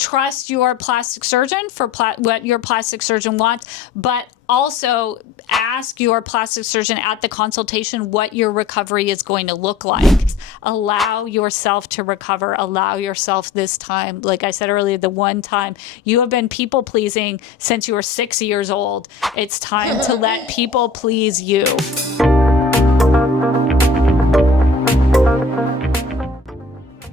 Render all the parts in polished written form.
trust your plastic surgeon for what your plastic surgeon wants, but also ask your plastic surgeon at the consultation what your recovery is going to look like. Allow yourself to recover. Allow yourself this time. Like I said earlier, the one time you have been people pleasing since you were 6 years old. It's time to let people please you.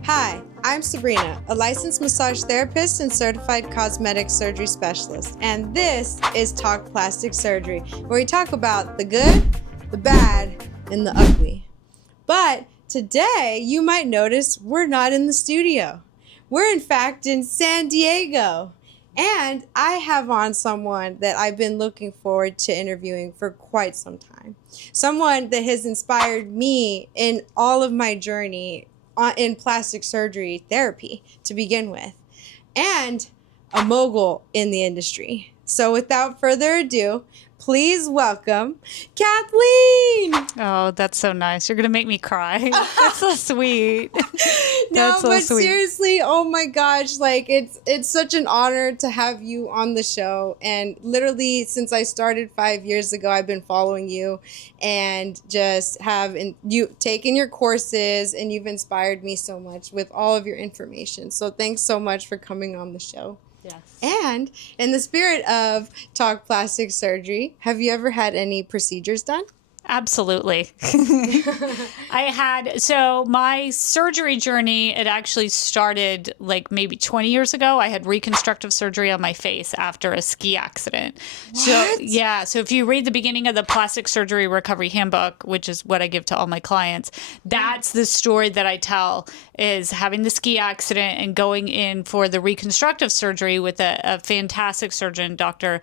Hi, I'm Sabrina, a licensed massage therapist and certified cosmetic surgery specialist, and this is Talk Plastic Surgery, where we talk about the good, the bad, and the ugly. But today, you might notice we're not in the studio. We're in fact in San Diego, and I have on someone that I've been looking forward to interviewing for quite some time. Someone that has inspired me in all of my journey in plastic surgery therapy to begin with, and a mogul in the industry. So without further ado, please welcome Kathleen. Oh, that's so nice. You're going to make me cry. That's so sweet. No, but seriously, oh my gosh, like it's such an honor to have you on the show. And literally since I started 5 years ago, I've been following you and just you taken your courses, and you've inspired me so much with all of your information. So thanks so much for coming on the show. Yes. And in the spirit of Talk Plastic Surgery, have you ever had any procedures done? Absolutely. So my surgery journey, it actually started like maybe 20 years ago. I had reconstructive surgery on my face after a ski accident. What? So if you read the beginning of the Plastic Surgery Recovery Handbook, which is what I give to all my clients, that's the story that I tell, is having the ski accident and going in for the reconstructive surgery with a fantastic surgeon, Dr.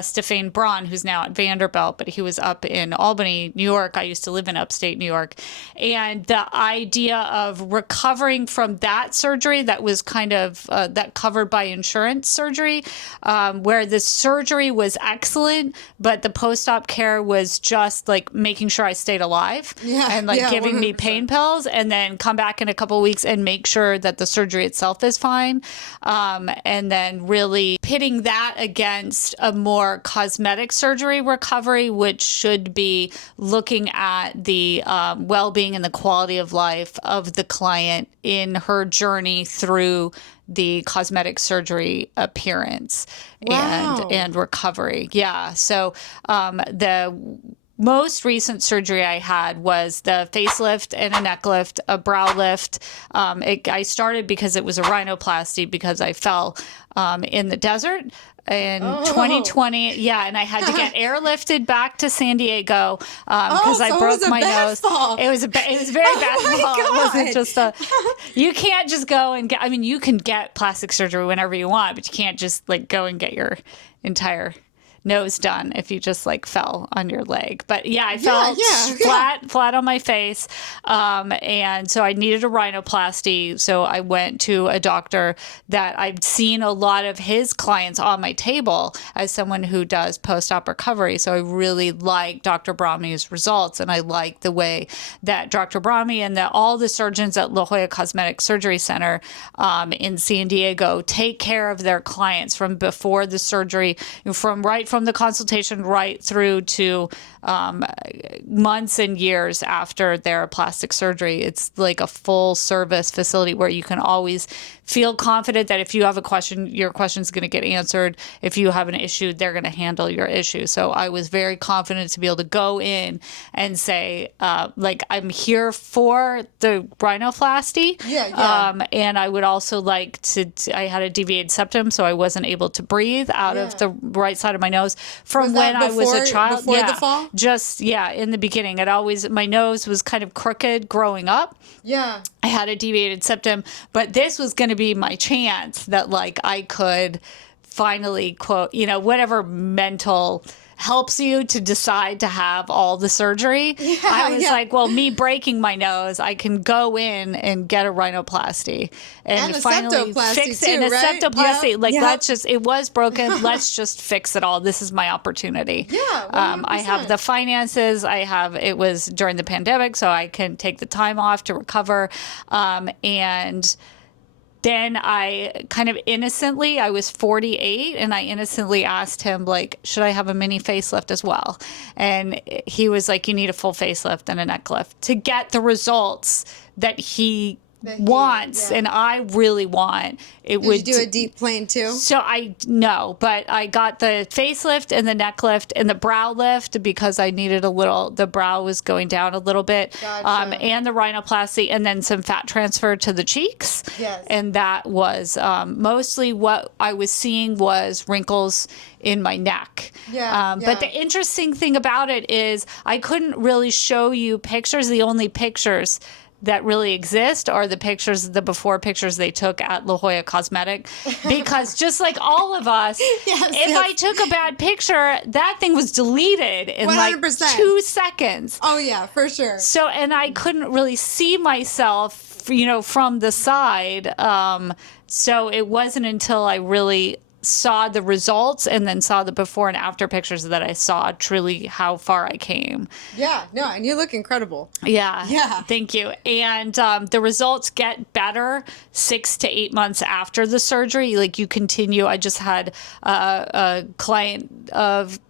Stefan Braun, who's now at Vanderbilt, but he was up in Albany, New York. I used to live in upstate New York. And the idea of recovering from that surgery that was kind of that covered by insurance surgery, where the surgery was excellent, but the post-op care was just like making sure I stayed alive and giving 100%. Me pain pills, and then come back in a couple of weeks and make sure that the surgery itself is fine. And then really pitting that against a more cosmetic surgery recovery, which should be looking at the well-being and the quality of life of the client in her journey through the cosmetic surgery appearance. Wow. and recovery. Yeah. So the most recent surgery I had was the facelift and a neck lift, a brow lift. I started because it was a rhinoplasty because I fell in the desert in 2020. And I had to get airlifted back to San Diego because I broke my nose. Fall. It was very bad fall. It wasn't just you can't just go and get, you can get plastic surgery whenever you want, but you can't just like go and get your entire nose done if you just like fell on your leg. But I fell flat on my face. And so I needed a rhinoplasty. So I went to a doctor that I've seen a lot of his clients on my table as someone who does post-op recovery. So I really like Dr. Brahmi's results. And I like the way that Dr. Brahmi and all the surgeons at La Jolla Cosmetic Surgery Center in San Diego take care of their clients from before the surgery, from the consultation right through to months and years after their plastic surgery. It's like a full service facility where you can always feel confident that if you have a question, your question is going to get answered. If you have an issue, they're going to handle your issue. So I was very confident to be able to go in and say, I'm here for the rhinoplasty. And I would also like I had a deviated septum, so I wasn't able to breathe out of the right side of my nose from when I was a child. Before the fall? Just, in the beginning. My nose was kind of crooked growing up. Yeah. I had a deviated septum, but this was going to be my chance that I could finally quote, whatever mental helps you to decide to have all the surgery. I was like, well, me breaking my nose, I can go in and get a rhinoplasty and finally fix it. And a septoplasty, let's just, it was broken. Let's just fix it all. This is my opportunity. Yeah, I have the finances. It was during the pandemic, so I can take the time off to recover. And then I kind of innocently, I was 48, and I innocently asked him, like, should I have a mini facelift as well? And he was like, you need a full facelift and a neck lift to get the results that he wants, and I really want. Did you do a deep plane too? So but I got the facelift and the neck lift and the brow lift because I needed the brow was going down a little bit. Gotcha. And the rhinoplasty, and then some fat transfer to the cheeks. Yes. And that was mostly what I was seeing was wrinkles in my neck. But the interesting thing about it is I couldn't really show you pictures. The only pictures that really exist are the before pictures they took at La Jolla Cosmetic, because just like all of us, if I took a bad picture, that thing was deleted in 100%. like 2 seconds. Oh yeah, for sure. So, and I couldn't really see myself, from the side. So it wasn't until I really saw the results and then saw the before and after pictures that I saw truly how far I came. Yeah, no, and you look incredible. Yeah. Thank you. And the results get better 6 to 8 months after the surgery. Like you continue. I just had a client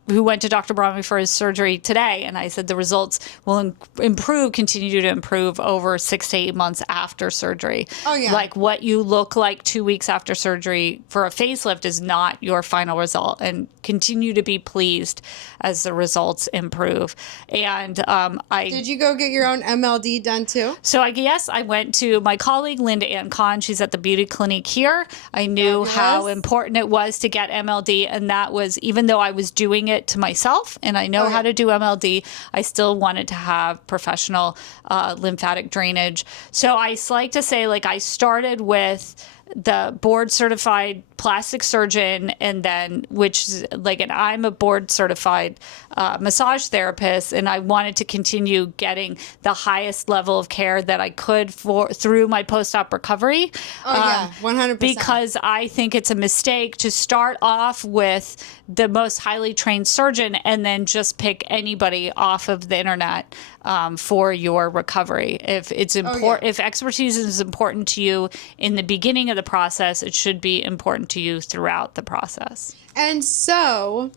who went to Dr. Brahmi for his surgery today, and I said the results will continue to improve over 6 to 8 months after surgery. Oh yeah. Like what you look like 2 weeks after surgery for a facelift is not your final result, and continue to be pleased as the results improve. And Did you go get your own MLD done too? So I went to my colleague Linda Ann Kahn. She's at the beauty clinic here. I knew how important it was to get MLD, and that was, even though I was doing it to myself and I know how to do MLD, I still wanted to have professional lymphatic drainage. So I like to say, like, I started with the board certified plastic surgeon, and then and I'm a board certified massage therapist, and I wanted to continue getting the highest level of care that I could through my post-op recovery. Oh yeah, 100%. Because I think it's a mistake to start off with the most highly trained surgeon and then just pick anybody off of the internet for your recovery. If it's important, if expertise is important to you in the beginning of the process, it should be important to you throughout the process. And so,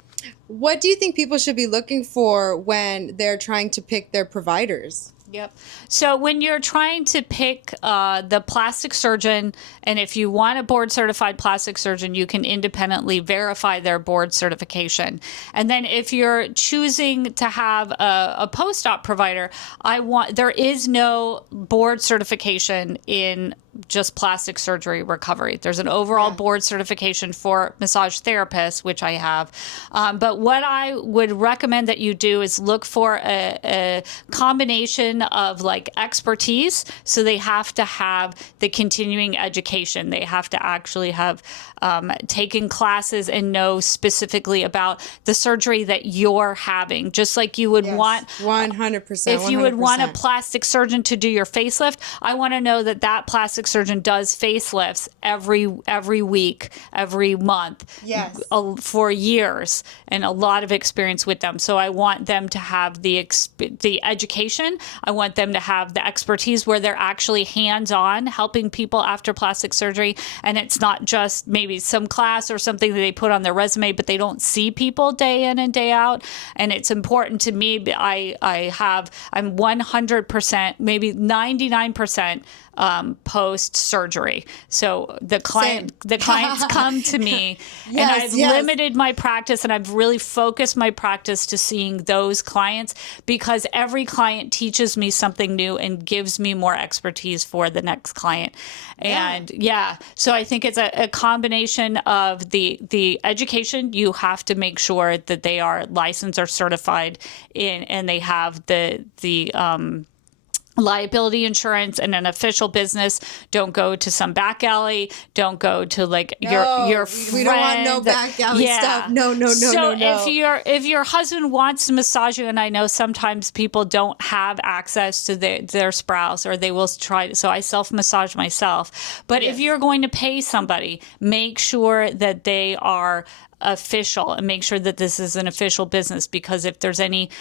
what do you think people should be looking for when they're trying to pick their providers? Yep. So when you're trying to pick the plastic surgeon, and if you want a board certified plastic surgeon, you can independently verify their board certification. And then if you're choosing to have a post-op provider, there is no board certification in just plastic surgery recovery. There's an overall board certification for massage therapists, which I have. But what I would recommend that you do is look for a combination of like expertise. So they have to have the continuing education. They have to actually have taken classes and know specifically about the surgery that you're having. Just like you would want 100%. If you would want a plastic surgeon to do your facelift, I want to know that plastic surgeon does facelifts every week, every month, for years, and a lot of experience with them. So I want them to have the education. I want them to have the expertise where they're actually hands-on helping people after plastic surgery, and it's not just maybe some class or something that they put on their resume, but they don't see people day in and day out. And it's important to me. I'm 100%, maybe 99% post surgery. So the clients come to me, and I've limited my practice, and I've really focused my practice to seeing those clients, because every client teaches me something new and gives me more expertise for the next client. And so I think it's a combination of the education. You have to make sure that they are licensed or certified and they have the liability insurance and an official business. Don't go to some back alley. Don't go to your friend. We don't want no back alley stuff. No. So if your husband wants to massage you, and I know sometimes people don't have access to their spouse, or they will try. So I self-massage myself. But if you're going to pay somebody, make sure that they are official, and make sure that this is an official business, because if there's any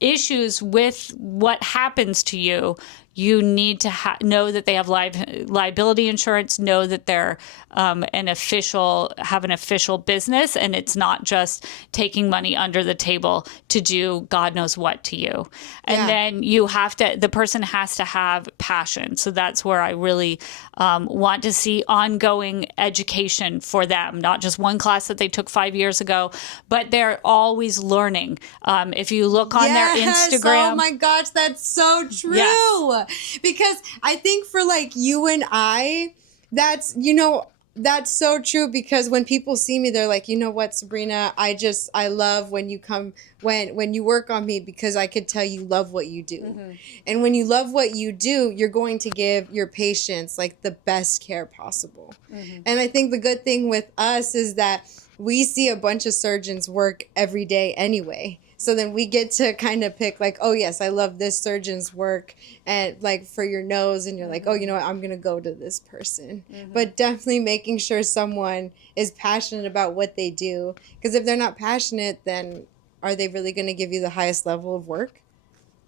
issues with what happens to you, you need to know that they have liability insurance, know that they're have an official business, and it's not just taking money under the table to do God knows what to you. And then the person has to have passion. So that's where I really want to see ongoing education for them, not just one class that they took 5 years ago, but they're always learning. If you look on their Instagram. Oh my gosh, that's so true. Yes. Because I think for like you and I, that's so true, because when people see me, they're like, you know what, Sabrina, I love when you come, when you work on me, because I could tell you love what you do. Mm-hmm. And when you love what you do, you're going to give your patients like the best care possible. Mm-hmm. And I think the good thing with us is that we see a bunch of surgeons work every day anyway. So then we get to kind of pick like, oh yes, I love this surgeon's work, and like for your nose, and you're like, oh, you know what, I'm going to go to this person. Mm-hmm. But definitely making sure someone is passionate about what they do, because if they're not passionate, then are they really going to give you the highest level of work?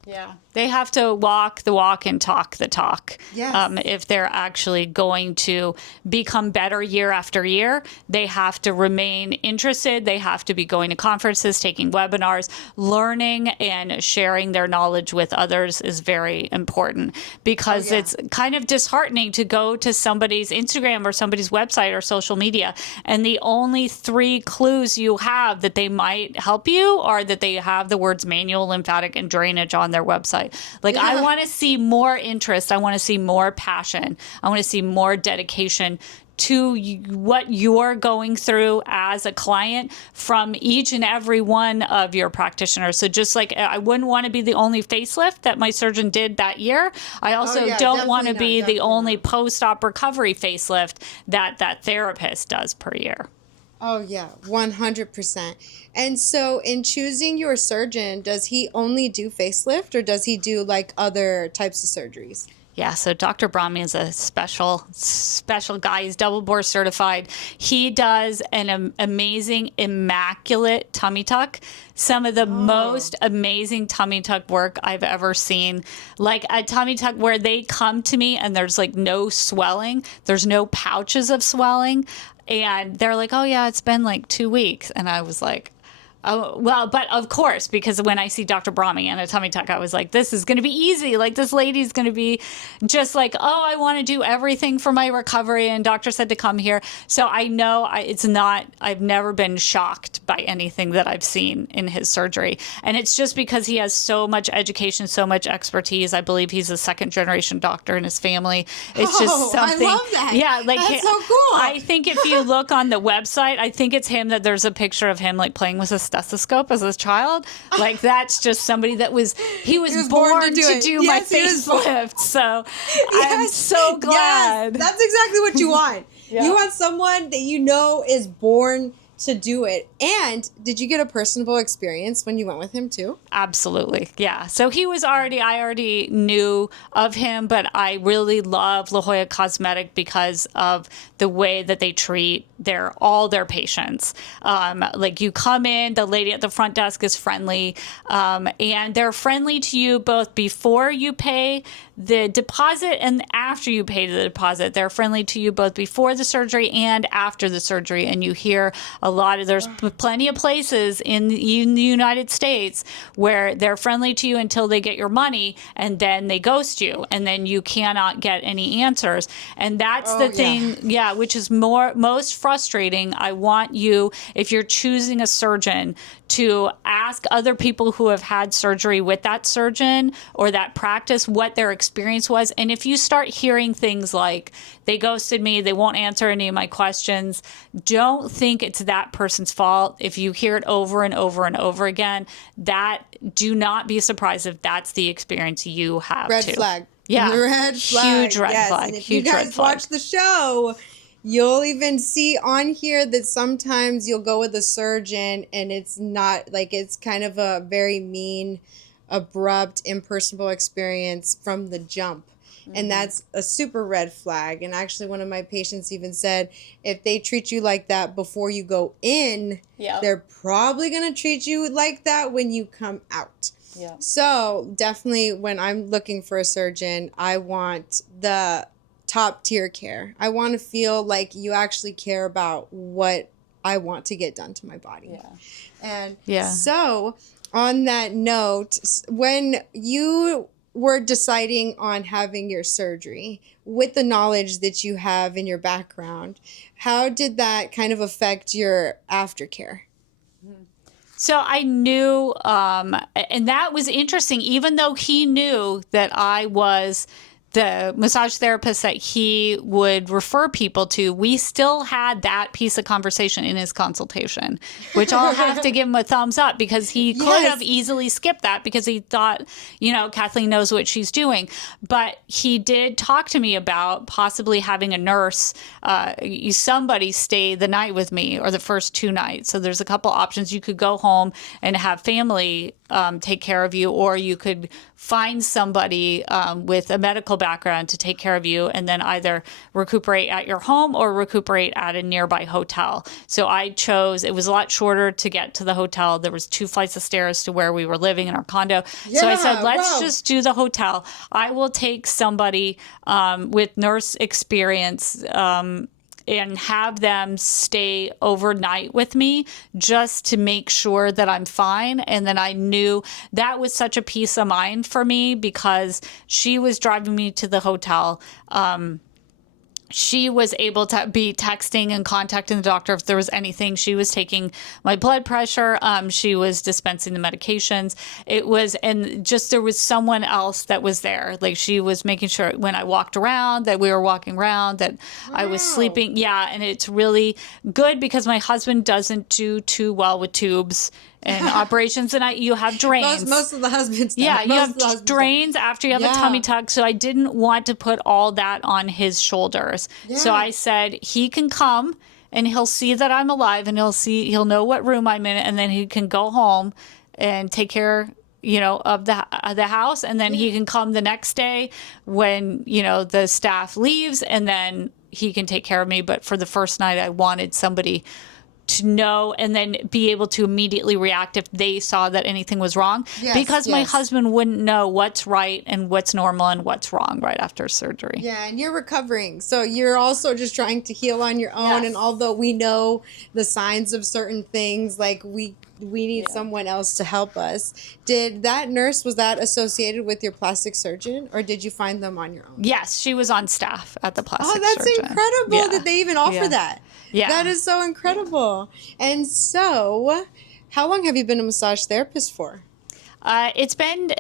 Yeah. They have to walk the walk and talk the talk. Yes. If they're actually going to become better year after year, they have to remain interested. They have to be going to conferences, taking webinars, learning and sharing their knowledge with others is very important, because it's kind of disheartening to go to somebody's Instagram or somebody's website or social media, and the only 3 clues you have that they might help you are that they have the words manual, lymphatic, and drainage on their website. Like, I want to see more interest. I want to see more passion. I want to see more dedication to what you're going through as a client from each and every one of your practitioners. So just like I wouldn't want to be the only facelift that my surgeon did that year, I also don't want to be the only post-op recovery facelift that therapist does per year. Oh, yeah, 100%. And so in choosing your surgeon, does he only do facelift, or does he do like other types of surgeries? Yeah, so Dr. Brahmi is a special guy. He's double board certified. He does an amazing, immaculate tummy tuck. Some of the most amazing tummy tuck work I've ever seen. Like a tummy tuck where they come to me and there's like no swelling. There's no pouches of swelling. And they're like, oh, yeah, it's been like 2 weeks. And I was like, oh, well, but of course, because when I see Dr. Brahmi and a tummy tuck, I was like, this is going to be easy. Like, this lady's going to be just like, oh, I want to do everything for my recovery. And doctor said to come here. So I know I've never been shocked by anything that I've seen in his surgery. And it's just because he has so much education, so much expertise. I believe he's a 2nd-generation doctor in his family. It's just something. I love that. Yeah. Like, that's so cool. I think if you look on the website, I think it's him that there's a picture of him like playing with a stethoscope as a child. Like, that's just somebody that was born to do my facelift. So I'm so glad. Yes, that's exactly what you want. You want someone that you know is born to do it. And did you get a personable experience when you went with him too? Absolutely. Yeah. So I already knew of him, but I really love La Jolla Cosmetic because of the way that they treat all their patients. Like, you come in, the lady at the front desk is friendly, and they're friendly to you both before you pay the deposit and after you pay the deposit. They're friendly to you both before the surgery and after the surgery. And you hear there's plenty of places in the United States where they're friendly to you until they get your money, and then they ghost you, and then you cannot get any answers. And that's the thing, which is most frustrating. I want you, if you're choosing a surgeon, to ask other people who have had surgery with that surgeon or that practice what their experience was. And if you start hearing things like, they ghosted me, they won't answer any of my questions, don't think it's that person's fault. If you hear it over and over and over again, do not be surprised if that's the experience you have too. Red flag. Yeah. Red flag. Huge red flag. And if you guys watch the show, you'll even see on here that sometimes you'll go with a surgeon and it's not like, it's kind of a very mean, abrupt, impersonal experience from the jump. Mm-hmm. And that's a super red flag. And actually, one of my patients even said, if they treat you like that before you go in, they're probably going to treat you like that when you come out. Yeah. So definitely when I'm looking for a surgeon, I want the top tier care. I want to feel like you actually care about what I want to get done to my body. Yeah. And Yeah. so on that note, when you were deciding on having your surgery with the knowledge that you have in your background, how did that kind of affect your aftercare? So I knew, and that was interesting, even though he knew that I was the massage therapist that he would refer people to, we still had that piece of conversation in his consultation, which I'll have to give him a thumbs up because he could have easily skipped that because he thought, Kathleen knows what she's doing. But he did talk to me about possibly having a nurse, somebody stay the night with me or the first 2 nights. So there's a couple options. You could go home and have family take care of you, or you could find somebody with a medical background to take care of you and then either recuperate at your home or recuperate at a nearby hotel. So I chose, it was a lot shorter to get to the hotel. There was 2 flights of stairs to where we were living in our condo. So I said, let's just do the hotel. I will take somebody with nurse experience and have them stay overnight with me just to make sure that I'm fine. And then I knew that was such a peace of mind for me because she was driving me to the hotel. She was able to be texting and contacting the doctor if there was anything. She was taking my blood pressure. She was dispensing the medications. There was someone else that was there. Like she was making sure when I walked around that we were walking around, that I was sleeping. Yeah. And it's really good because my husband doesn't do too well with tubes and operations, and you have drains. Most of the husbands don't. Yeah, you have drains after you have a tummy tuck, so I didn't want to put all that on his shoulders. Yeah. So I said, he can come, and he'll see that I'm alive, and he'll know what room I'm in, and then he can go home and take care of the house, and then he can come the next day when, the staff leaves, and then he can take care of me. But for the first night, I wanted somebody to know and then be able to immediately react if they saw that anything was wrong. Because my husband wouldn't know what's right and what's normal and what's wrong right after surgery. Yeah, and you're recovering. So you're also just trying to heal on your own. Yes. And although we know the signs of certain things, like we need someone else to help us. Did that nurse, was that associated with your plastic surgeon, or did you find them on your own? Yes, she was on staff at the plastic surgeon. Oh, that's incredible that they even offer that. Yeah. That is so incredible. And so, how long have you been a massage therapist for? It's been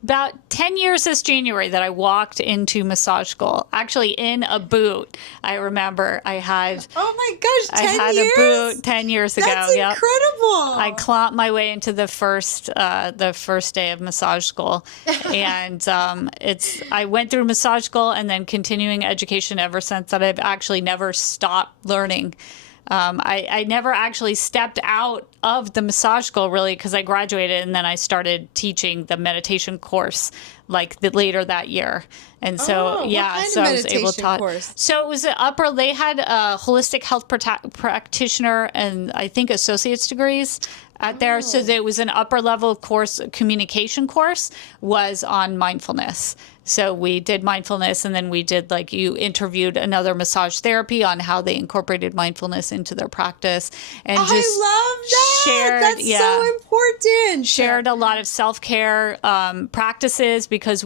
about 10 years this January that I walked into massage school. Actually, in a boot. I remember I had... Oh my gosh, 10 years? I had a boot 10 years ago. That's incredible. I clomped my way into the first day of massage school. And I went through massage school and then continuing education ever since that. I've actually never stopped learning. I never actually stepped out of the massage school really because I graduated and then I started teaching the meditation course later that year. And so, so I was able to course? So it was they had a holistic health practitioner and I think associate's degrees out there. So there was an upper level course, communication course was on mindfulness. So we did mindfulness and then we did you interviewed another massage therapy on how they incorporated mindfulness into their practice. And just I love that. That's so important. Shared a lot of self-care practices because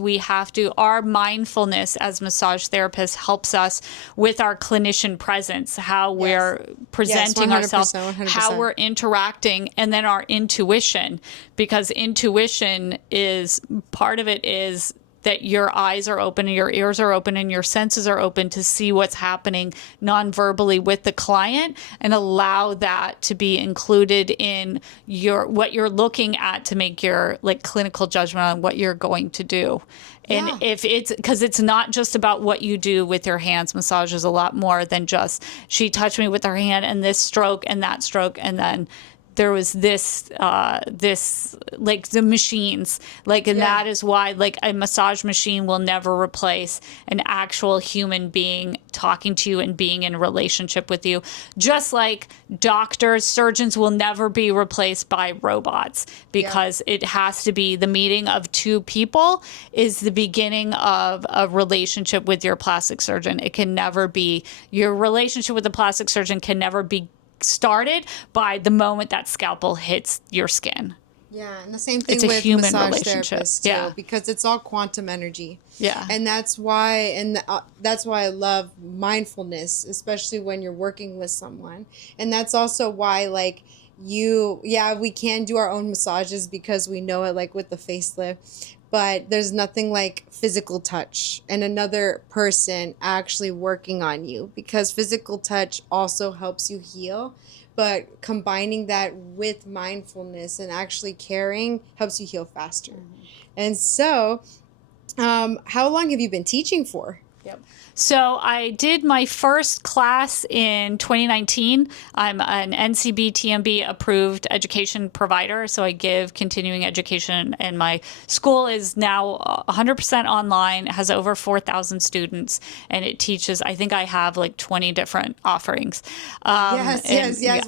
our mindfulness as massage therapists helps us with our clinician presence, how we're presenting 100%, ourselves, 100%. How we're interacting, and then our intuition, because intuition is part of it is that your eyes are open and your ears are open and your senses are open to see what's happening non-verbally with the client and allow that to be included in what you're looking at to make your clinical judgment on what you're going to do. And if because it's not just about what you do with your hands. Massage is a lot more than just she touched me with her hand and this stroke and that stroke and then there was this like the machines, like, and that is why like a massage machine will never replace an actual human being talking to you and being in a relationship with you. Just like doctors, surgeons will never be replaced by robots, because it has to be the meeting of two people is the beginning of a relationship with your plastic surgeon. It can never be, your relationship with the plastic surgeon can never be started by the moment that scalpel hits your skin. Yeah, and the same thing It's a with human massage relationship. therapists too, because it's all quantum energy. Yeah. And that's why, that's why I love mindfulness, especially when you're working with someone. And that's also why, like, we can do our own massages because we know it, like with the facelift, but there's nothing like physical touch and another person actually working on you, because physical touch also helps you heal. But combining that with mindfulness and actually caring helps you heal faster. Mm-hmm. And so, how long have you been teaching for? Yep. So I did my first class in 2019. I'm an NCB TMB approved education provider, so I give continuing education, and my school is now 100% online. It has over 4,000 students, and it teaches, I think I have like 20 different offerings. Yes.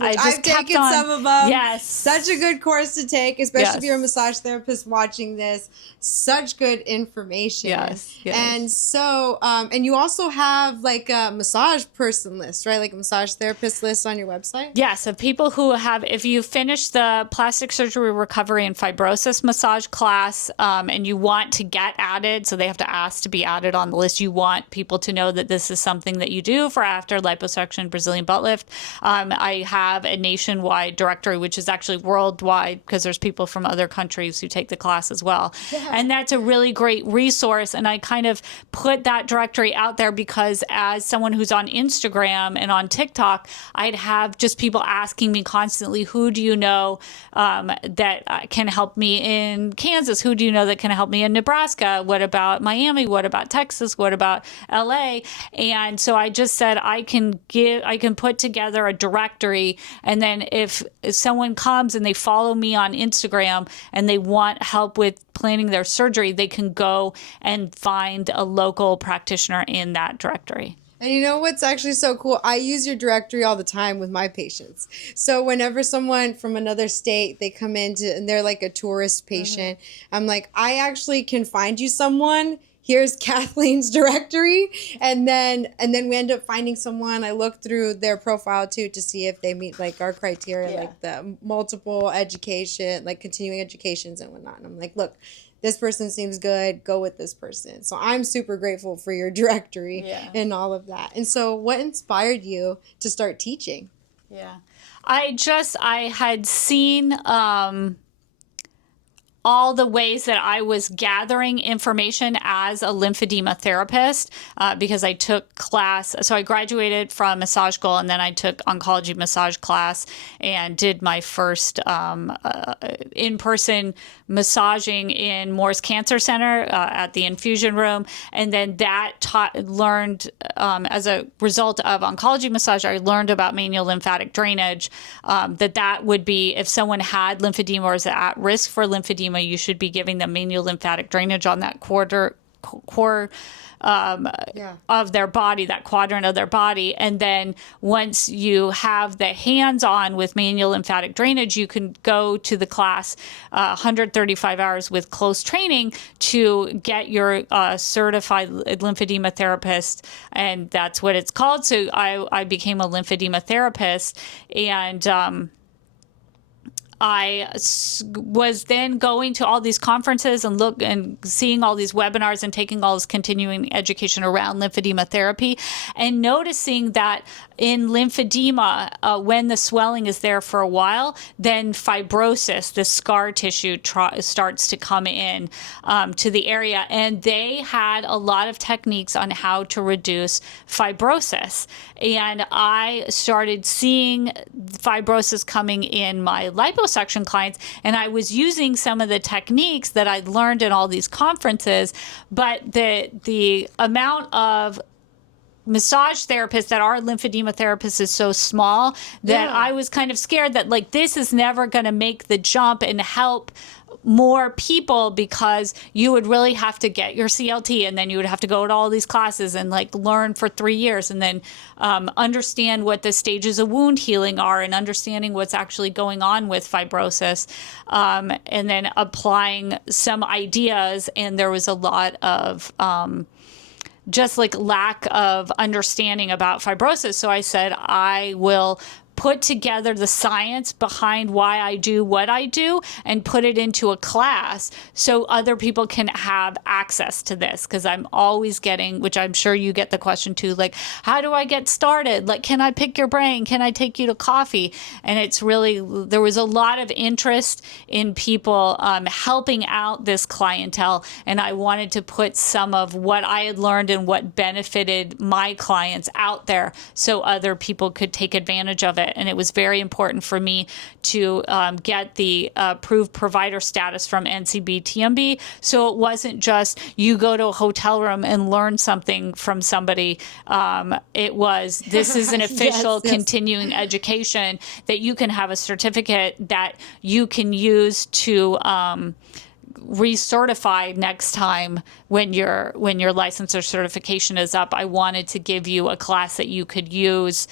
I've taken some of them. Yes. Such a good course to take, especially if you're a massage therapist watching this. Such good information. Yes. And so, and you also have like a massage person list, right? Like a massage therapist list on your website? Yes, of people who have, if you finish the plastic surgery recovery and fibrosis massage class, and you want to get added, so they have to ask to be added on the list. You want people to know that this is something that you do for after liposuction, Brazilian butt lift. I have a nationwide directory, which is actually worldwide, because there's people from other countries who take the class as well. Yeah. And that's a really great resource. And I kind of put that directory out there because as someone who's on Instagram and on TikTok, I'd have just people asking me constantly, who do you know that can help me in Kansas? Who do you know that can help me in Nebraska? What about Miami? What about Texas? What about LA? And so I just said, I can put together a directory. And then if someone comes and they follow me on Instagram and they want help with planning their surgery, they can go and find a local practitioner in that directory. And you know what's actually so cool? I use your directory all the time with my patients. So whenever someone from another state, they come in and they're like a tourist patient, I'm like, I actually can find you someone. Here's Kathleen's directory. And then we end up finding someone. I look through their profile too to see if they meet like our criteria, like the multiple education, like continuing educations and whatnot. And I'm like, look, this person seems good, go with this person. So I'm super grateful for your directory and all of that. And so what inspired you to start teaching? Yeah. I had seen all the ways that I was gathering information as a lymphedema therapist, because I took class. So I graduated from massage school, and then I took oncology massage class and did my first in-person massaging in Moore's Cancer Center at the infusion room. And then that learned, as a result of oncology massage, I learned about manual lymphatic drainage, that would be, if someone had lymphedema or is at risk for lymphedema, you should be giving them manual lymphatic drainage on that core of their body, that quadrant of their body. And then once you have the hands-on with manual lymphatic drainage, you can go to the class 135 hours with close training to get your certified lymphedema therapist. And that's what it's called. So I became a lymphedema therapist, and I was then going to all these conferences and seeing all these webinars and taking all this continuing education around lymphedema therapy, and noticing that in lymphedema, when the swelling is there for a while, then fibrosis, the scar tissue, starts to come in to the area. And they had a lot of techniques on how to reduce fibrosis. And I started seeing fibrosis coming in my liposuction clients, and I was using some of the techniques that I'd learned in all these conferences, but the amount of massage therapists, that our lymphedema therapist is so small that I was kind of scared that like this is never going to make the jump and help more people, because you would really have to get your CLT, and then you would have to go to all these classes and like learn for 3 years, and then understand what the stages of wound healing are, and understanding what's actually going on with fibrosis, and then applying some ideas. And there was a lot of just like lack of understanding about fibrosis. So I said, I will put together the science behind why I do what I do and put it into a class so other people can have access to this. Because I'm always getting, which I'm sure you get the question too, like, how do I get started? Like, can I pick your brain? Can I take you to coffee? And it's really, there was a lot of interest in people helping out this clientele. And I wanted to put some of what I had learned and what benefited my clients out there so other people could take advantage of it. And it was very important for me to get the approved provider status from NCB-TMB. So it wasn't just you go to a hotel room and learn something from somebody. It was, this is an official continuing education that you can have a certificate that you can use to recertify next time when your license or certification is up. I wanted to give you a class that you could use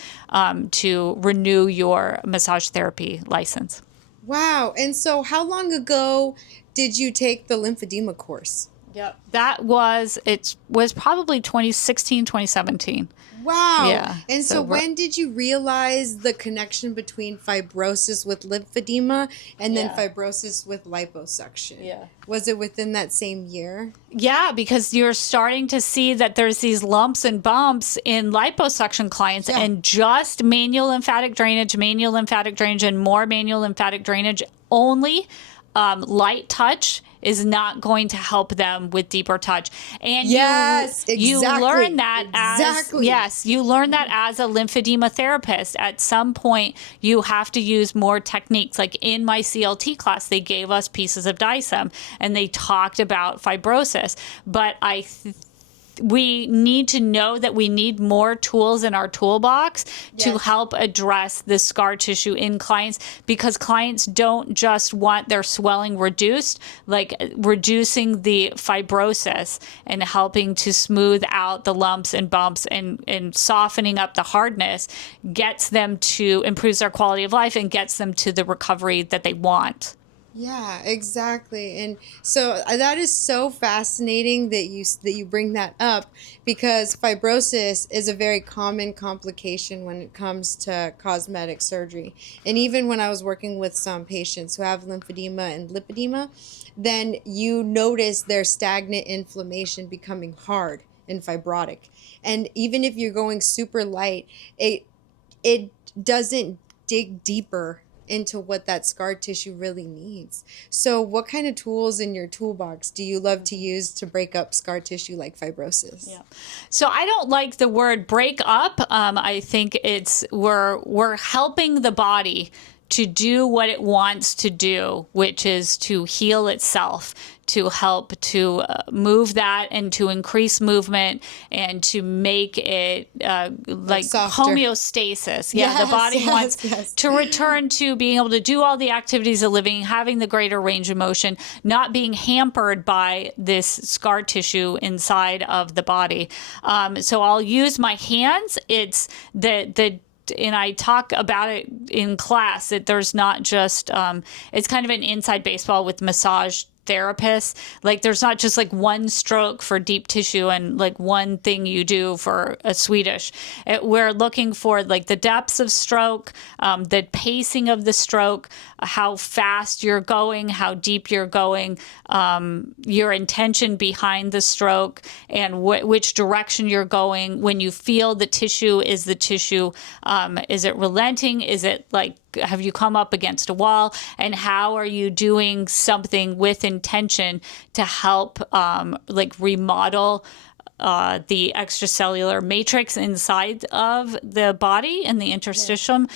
to renew your massage therapy license. Wow. And so how long ago did you take the lymphedema course? Yep. That was, it was probably 2016, 2017. Wow. Yeah. And so when did you realize the connection between fibrosis with lymphedema and then fibrosis with liposuction? Yeah. Was it within that same year? Yeah, because you're starting to see that there's these lumps and bumps in liposuction clients, and just manual lymphatic drainage, and more manual lymphatic drainage only. Light touch is not going to help them with deeper touch. And you learn that you learn that as a lymphedema therapist. At some point, you have to use more techniques. Like in my CLT class, they gave us pieces of DICEM and they talked about fibrosis. But we need to know that we need more tools in our toolbox to help address the scar tissue in clients, because clients don't just want their swelling reduced, like reducing the fibrosis and helping to smooth out the lumps and bumps and softening up the hardness gets them to improve their quality of life and gets them to the recovery that they want. Yeah, exactly. And so that is so fascinating that you bring that up, because fibrosis is a very common complication when it comes to cosmetic surgery. And even when I was working with some patients who have lymphedema and lipedema, then you notice their stagnant inflammation becoming hard and fibrotic. And even if you're going super light, it doesn't dig deeper into what that scar tissue really needs. So what kind of tools in your toolbox do you love to use to break up scar tissue like fibrosis? Yeah. So I don't like the word break up. I think we're helping the body to do what it wants to do, which is to heal itself, to help to move that and to increase movement and to make it like homeostasis. Yeah, the body wants to return to being able to do all the activities of living, having the greater range of motion, not being hampered by this scar tissue inside of the body. So I'll use my hands. It's and I talk about it in class, that there's not just, it's kind of an inside baseball with massage therapists. Like there's not just like one stroke for deep tissue and like one thing you do for a Swedish. We're looking for like the depths of stroke, the pacing of the stroke, how fast you're going, how deep you're going, your intention behind the stroke, and which direction you're going. When you feel the tissue, is the tissue, is it relenting? Is it like, have you come up against a wall? And how are you doing something with intention to help like remodel the extracellular matrix inside of the body and the interstitium.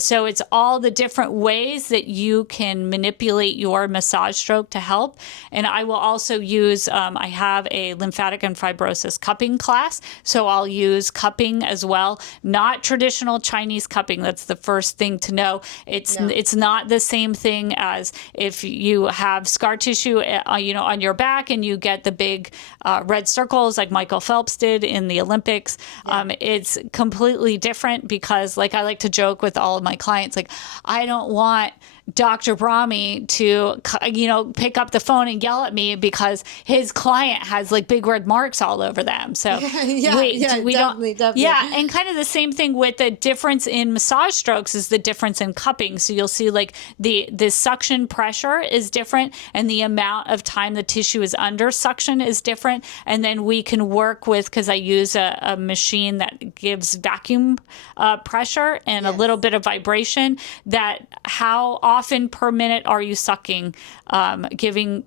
So it's all the different ways that you can manipulate your massage stroke to help. And I will also use, I have a lymphatic and fibrosis cupping class. So I'll use cupping as well, not traditional Chinese cupping. That's the first thing to know. It's not the same thing as if you have scar tissue, on your back and you get the big red circles like Michael Phelps did in the Olympics. It's completely different because, like, I like to joke with all of my clients, like, I don't want Dr. Brahmi to, pick up the phone and yell at me because his client has like big red marks all over them. So definitely. Yeah. And kind of the same thing with the difference in massage strokes is the difference in cupping. So you'll see like the suction pressure is different and the amount of time the tissue is under suction is different. And then we can work with, because I use a machine that gives vacuum pressure and a little bit of vibration, that how often per minute are you sucking, giving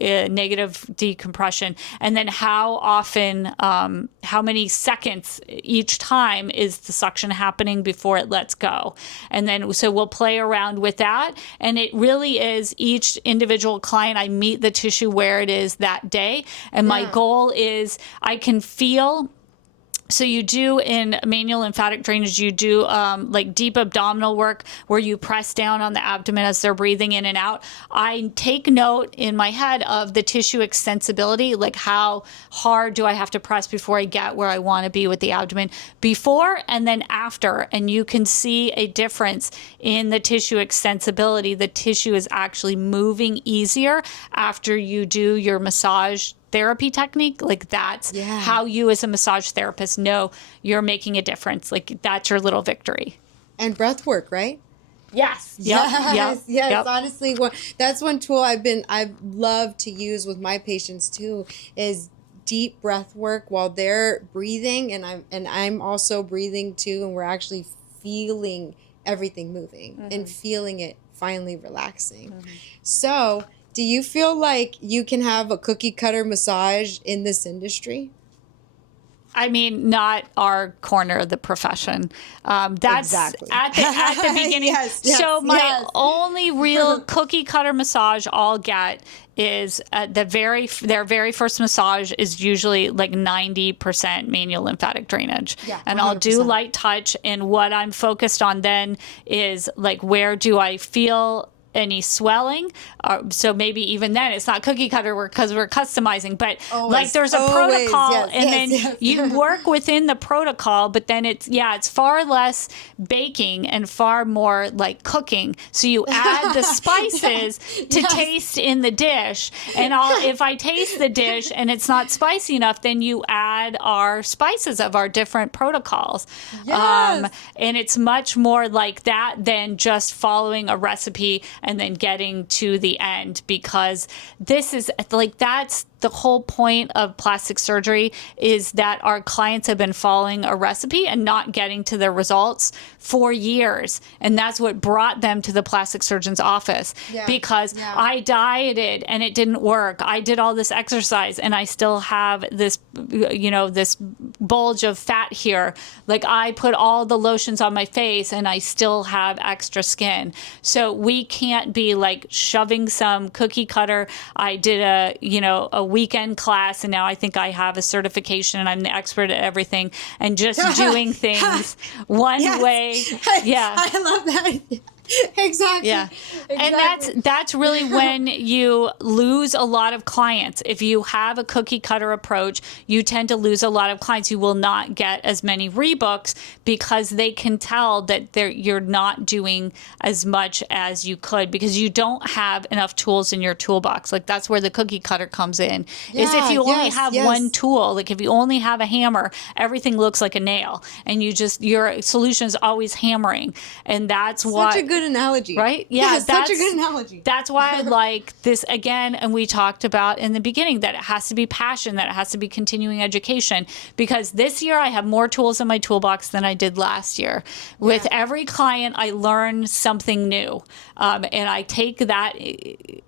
negative decompression, and then how often, how many seconds each time is the suction happening before it lets go. And then, so we'll play around with that. And it really is each individual client, I meet the tissue where it is that day. And my goal is I can feel. So you do in manual lymphatic drainage, you do like deep abdominal work where you press down on the abdomen as they're breathing in and out. I take note in my head of the tissue extensibility, like how hard do I have to press before I get where I want to be with the abdomen, before and then after. And you can see a difference in the tissue extensibility. The tissue is actually moving easier after you do your massage therapy technique. Like that's how you as a massage therapist know you're making a difference. Like that's your little victory. And breath work, right? Yes. Yep. Honestly, that's one tool I've loved to use with my patients too, is deep breath work while they're breathing and I'm also breathing too, and we're actually feeling everything moving and feeling it finally relaxing. So do you feel like you can have a cookie cutter massage in this industry? I mean, not our corner of the profession. That's exactly. at the beginning. So my only real cookie cutter massage I'll get is their very first massage is usually like 90% manual lymphatic drainage. And 100%. I'll do light touch. And what I'm focused on then is like, where do I feel any swelling? So maybe even then it's not cookie cutter work because we're customizing, but like there's a protocol and then you work within the protocol, but then it's far less baking and far more like cooking. So you add the spices to taste in the dish. And if I taste the dish and it's not spicy enough, then you add our spices of our different protocols. And it's much more like that than just following a recipe and then getting to the end, because this is like, that's the whole point of plastic surgery, is that our clients have been following a recipe and not getting to their results for years. And that's what brought them to the plastic surgeon's office, because I dieted and it didn't work. I did all this exercise and I still have this, this bulge of fat here. Like I put all the lotions on my face and I still have extra skin. So we can't be like shoving some cookie cutter. I did a weekend class and now I think I have a certification and I'm the expert at everything, and just doing things one way. I love that. Exactly. And that's really when you lose a lot of clients. If you have a cookie cutter approach, you tend to lose a lot of clients. You will not get as many rebooks because they can tell that you're not doing as much as you could because you don't have enough tools in your toolbox. Like that's where the cookie cutter comes in. Is if you only have one tool, like if you only have a hammer, everything looks like a nail, and your solution is always hammering. And that's such a good good analogy. Right? Yeah, such a good analogy. That's why I like this again. And we talked about in the beginning that it has to be passion, that it has to be continuing education, because this year I have more tools in my toolbox than I did last year. With every client, I learn something new. And I take that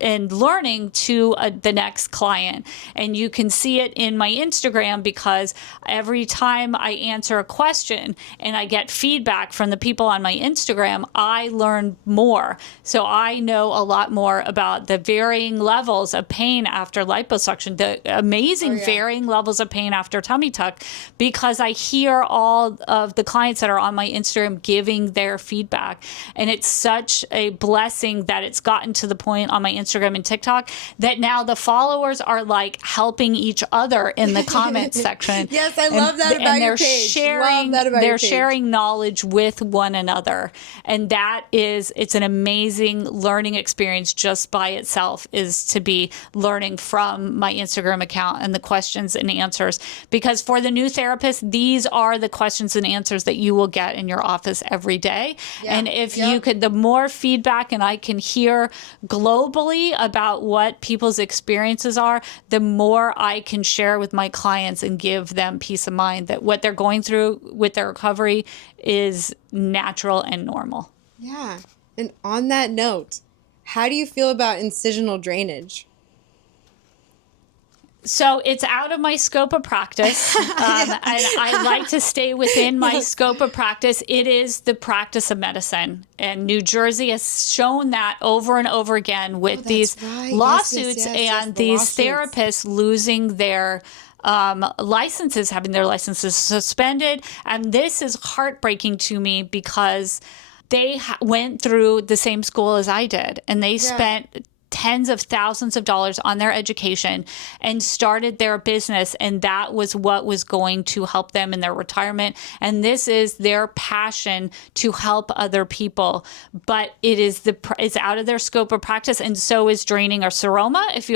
and learning to the next client. And you can see it in my Instagram, because every time I answer a question and I get feedback from the people on my Instagram, I learn more. So I know a lot more about the varying levels of pain after liposuction, the amazing varying levels of pain after tummy tuck, because I hear all of the clients that are on my Instagram giving their feedback. And it's such a blessing that it's gotten to the point on my Instagram and TikTok that now the followers are like helping each other in the comment section. Yes, I love that about your page. They're sharing knowledge with one another. And that is, it's an amazing learning experience just by itself, is to be learning from my Instagram account and the questions and answers. Because for the new therapist, these are the questions and answers that you will get in your office every day. Yeah. And if you could, the more feedback and I can hear globally about what people's experiences are, the more I can share with my clients and give them peace of mind that what they're going through with their recovery is natural and normal. Yeah. And on that note, how do you feel about incisional drainage? So it's out of my scope of practice. And I like to stay within my scope of practice. It is the practice of medicine. And New Jersey has shown that over and over again with these lawsuits and these therapists losing their licenses, having their licenses suspended. And this is heartbreaking to me, because they went through the same school as I did, and they spent tens of thousands of dollars on their education and started their business. And that was what was going to help them in their retirement. And this is their passion to help other people. But it is it's out of their scope of practice. And so is draining or seroma. If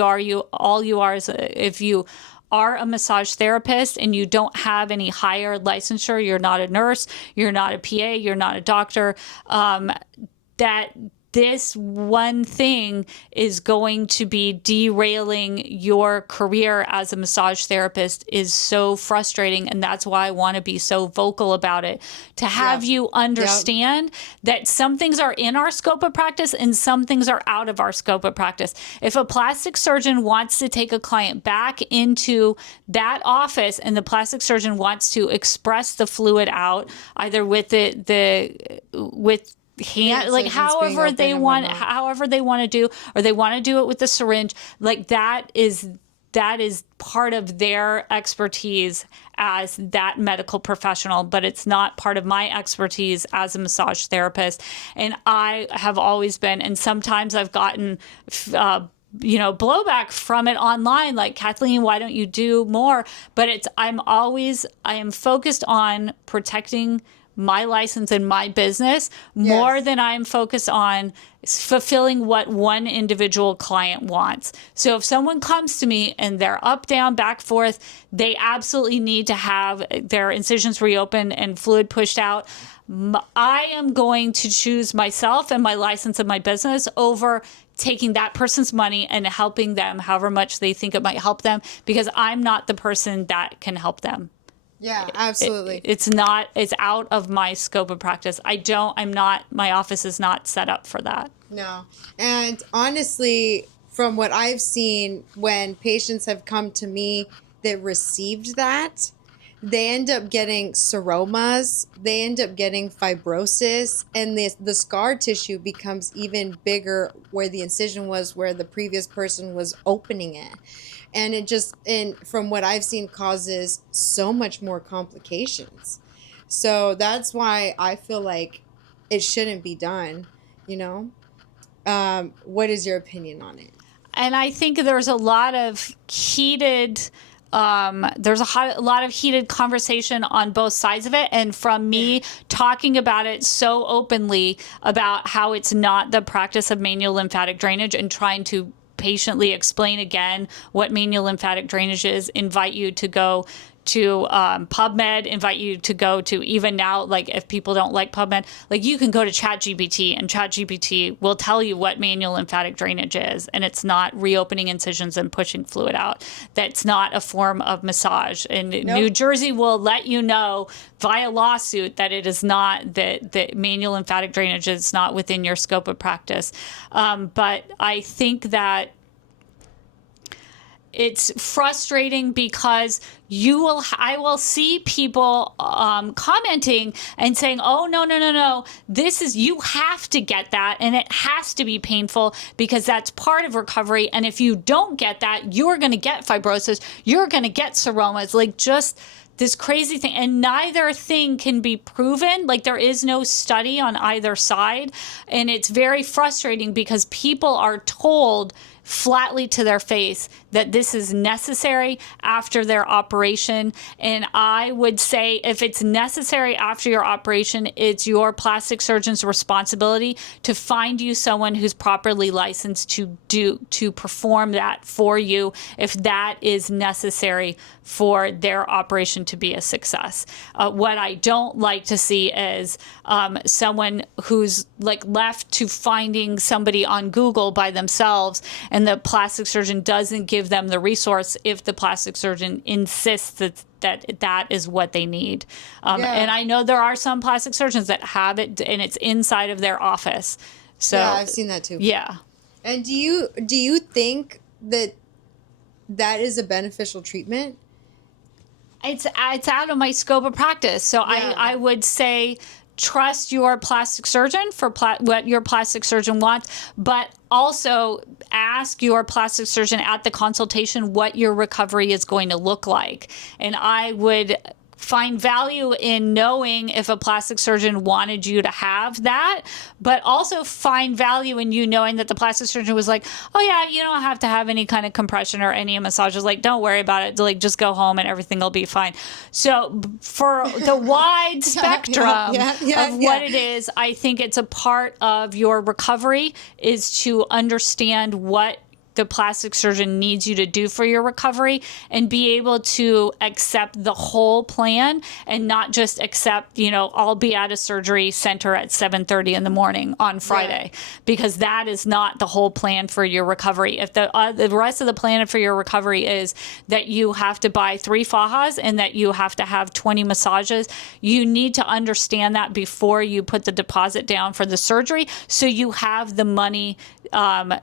you are a massage therapist and you don't have any higher licensure, you're not a nurse, you're not a PA, you're not a doctor, that this one thing is going to be derailing your career as a massage therapist is so frustrating. And that's why I want to be so vocal about it, to have you understand that some things are in our scope of practice and some things are out of our scope of practice. If a plastic surgeon wants to take a client back into that office and the plastic surgeon wants to express the fluid out, either with hand, like however they want to do, or they want to do it with the syringe, like that is part of their expertise as that medical professional, but it's not part of my expertise as a massage therapist. And I have always been, and sometimes I've gotten blowback from it online, like, Kathleen, why don't you do more? But I am focused on protecting my license and my business more than I'm focused on fulfilling what one individual client wants. So if someone comes to me and they're up, down, back, forth, they absolutely need to have their incisions reopened and fluid pushed out. I am going to choose myself and my license and my business over taking that person's money and helping them however much they think it might help them, because I'm not the person that can help them. Yeah, absolutely. It's out of my scope of practice. My office is not set up for that. No. And honestly, from what I've seen, when patients have come to me that received that, they end up getting seromas, they end up getting fibrosis, and the scar tissue becomes even bigger where the incision was, where the previous person was opening it. And and from what I've seen, causes so much more complications. So that's why I feel like it shouldn't be done, What is your opinion on it? And I think there's a lot of heated conversation on both sides of it. And from me talking about it so openly about how it's not the practice of manual lymphatic drainage, and trying to patiently explain again what manual lymphatic drainage is, invite you to go to PubMed, invite you to go to, even now, like if people don't like PubMed, like you can go to ChatGPT, and ChatGPT will tell you what manual lymphatic drainage is. And it's not reopening incisions and pushing fluid out. That's not a form of massage. And New Jersey will let you know via lawsuit that it is not, that manual lymphatic drainage is not within your scope of practice. But I think that it's frustrating because I will see people commenting and saying, oh, no, this is, you have to get that, and it has to be painful because that's part of recovery. And if you don't get that, you're going to get fibrosis, you're going to get seromas, like just this crazy thing. And neither thing can be proven. Like there is no study on either side. And it's very frustrating because people are told flatly to their face that this is necessary after their operation. And I would say if it's necessary after your operation, it's your plastic surgeon's responsibility to find you someone who's properly licensed to perform that for you if that is necessary for their operation to be a success. What I don't like to see is someone who's like left to finding somebody on Google by themselves, and the plastic surgeon doesn't give them the resource if the plastic surgeon insists that is what they need. And I know there are some plastic surgeons that have it and it's inside of their office. So yeah, I've seen that too. Yeah. And do you think that is a beneficial treatment? It's out of my scope of practice. So yeah. I would say trust your plastic surgeon for what your plastic surgeon wants, but also ask your plastic surgeon at the consultation what your recovery is going to look like. And I would find value in knowing if a plastic surgeon wanted you to have that, but also find value in you knowing that the plastic surgeon was like, oh yeah, you don't have to have any kind of compression or any massages. Like, don't worry about it. Like, just go home and everything will be fine. So for the wide spectrum of what it is, I think it's a part of your recovery is to understand what the plastic surgeon needs you to do for your recovery and be able to accept the whole plan and not just accept, I'll be at a surgery center at 7:30 in the morning on Friday, because that is not the whole plan for your recovery. If the rest of the plan for your recovery is that you have to buy 3 fajas and that you have to have 20 massages, you need to understand that before you put the deposit down for the surgery, so you have the money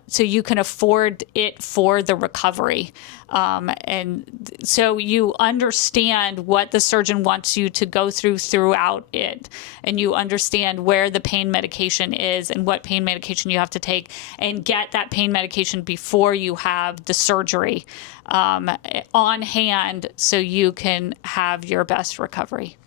so you can afford it for the recovery. And so you understand what the surgeon wants you to go throughout it. And you understand where the pain medication is and what pain medication you have to take, and get that pain medication before you have the surgery on hand so you can have your best recovery.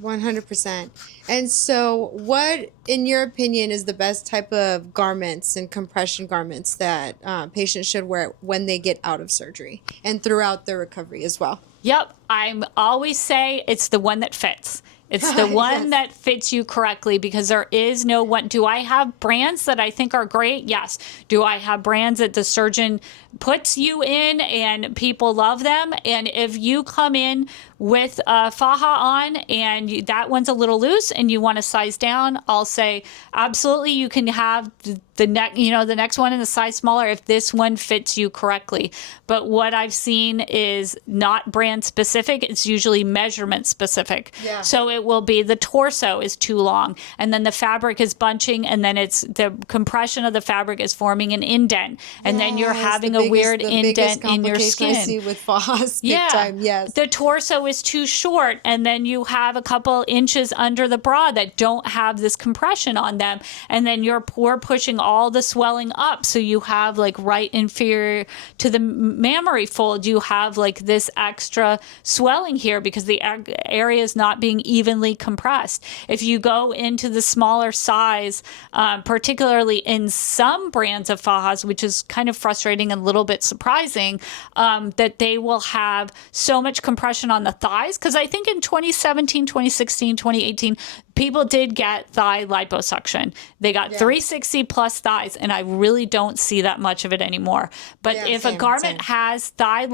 100%. And so what, in your opinion, is the best type of garments and compression garments that patients should wear when they get out of surgery and throughout their recovery as well? Yep. I always say it's the one that fits. It's the one that fits you correctly, because there is no one. Do I have brands that I think are great? Yes. Do I have brands that the surgeon puts you in and people love them? And if you come in with a faja on and that one's a little loose and you want to size down, I'll say absolutely you can have the next one in a size smaller if this one fits you correctly. But what I've seen is not brand specific. It's usually measurement specific. Yeah. So it will be the torso is too long, and then the fabric is bunching, and then it's the compression of the fabric is forming an indent, and then you're having a weird indent in your skin. I see with fajas. Time, yes. The torso is too short, and then you have a couple inches under the bra that don't have this compression on them, and then we're pushing all the swelling up, so you have like right inferior to the mammary fold, you have like this extra swelling here because the area is not being evenly compressed. If you go into the smaller size, particularly in some brands of fajas, which is kind of frustrating and a little bit surprising, that they will have so much compression on the thighs, because I think in 2017, 2016, 2018, people did get thigh liposuction. They got 360 plus thighs, and I really don't see that much of it anymore. But if a garment has thigh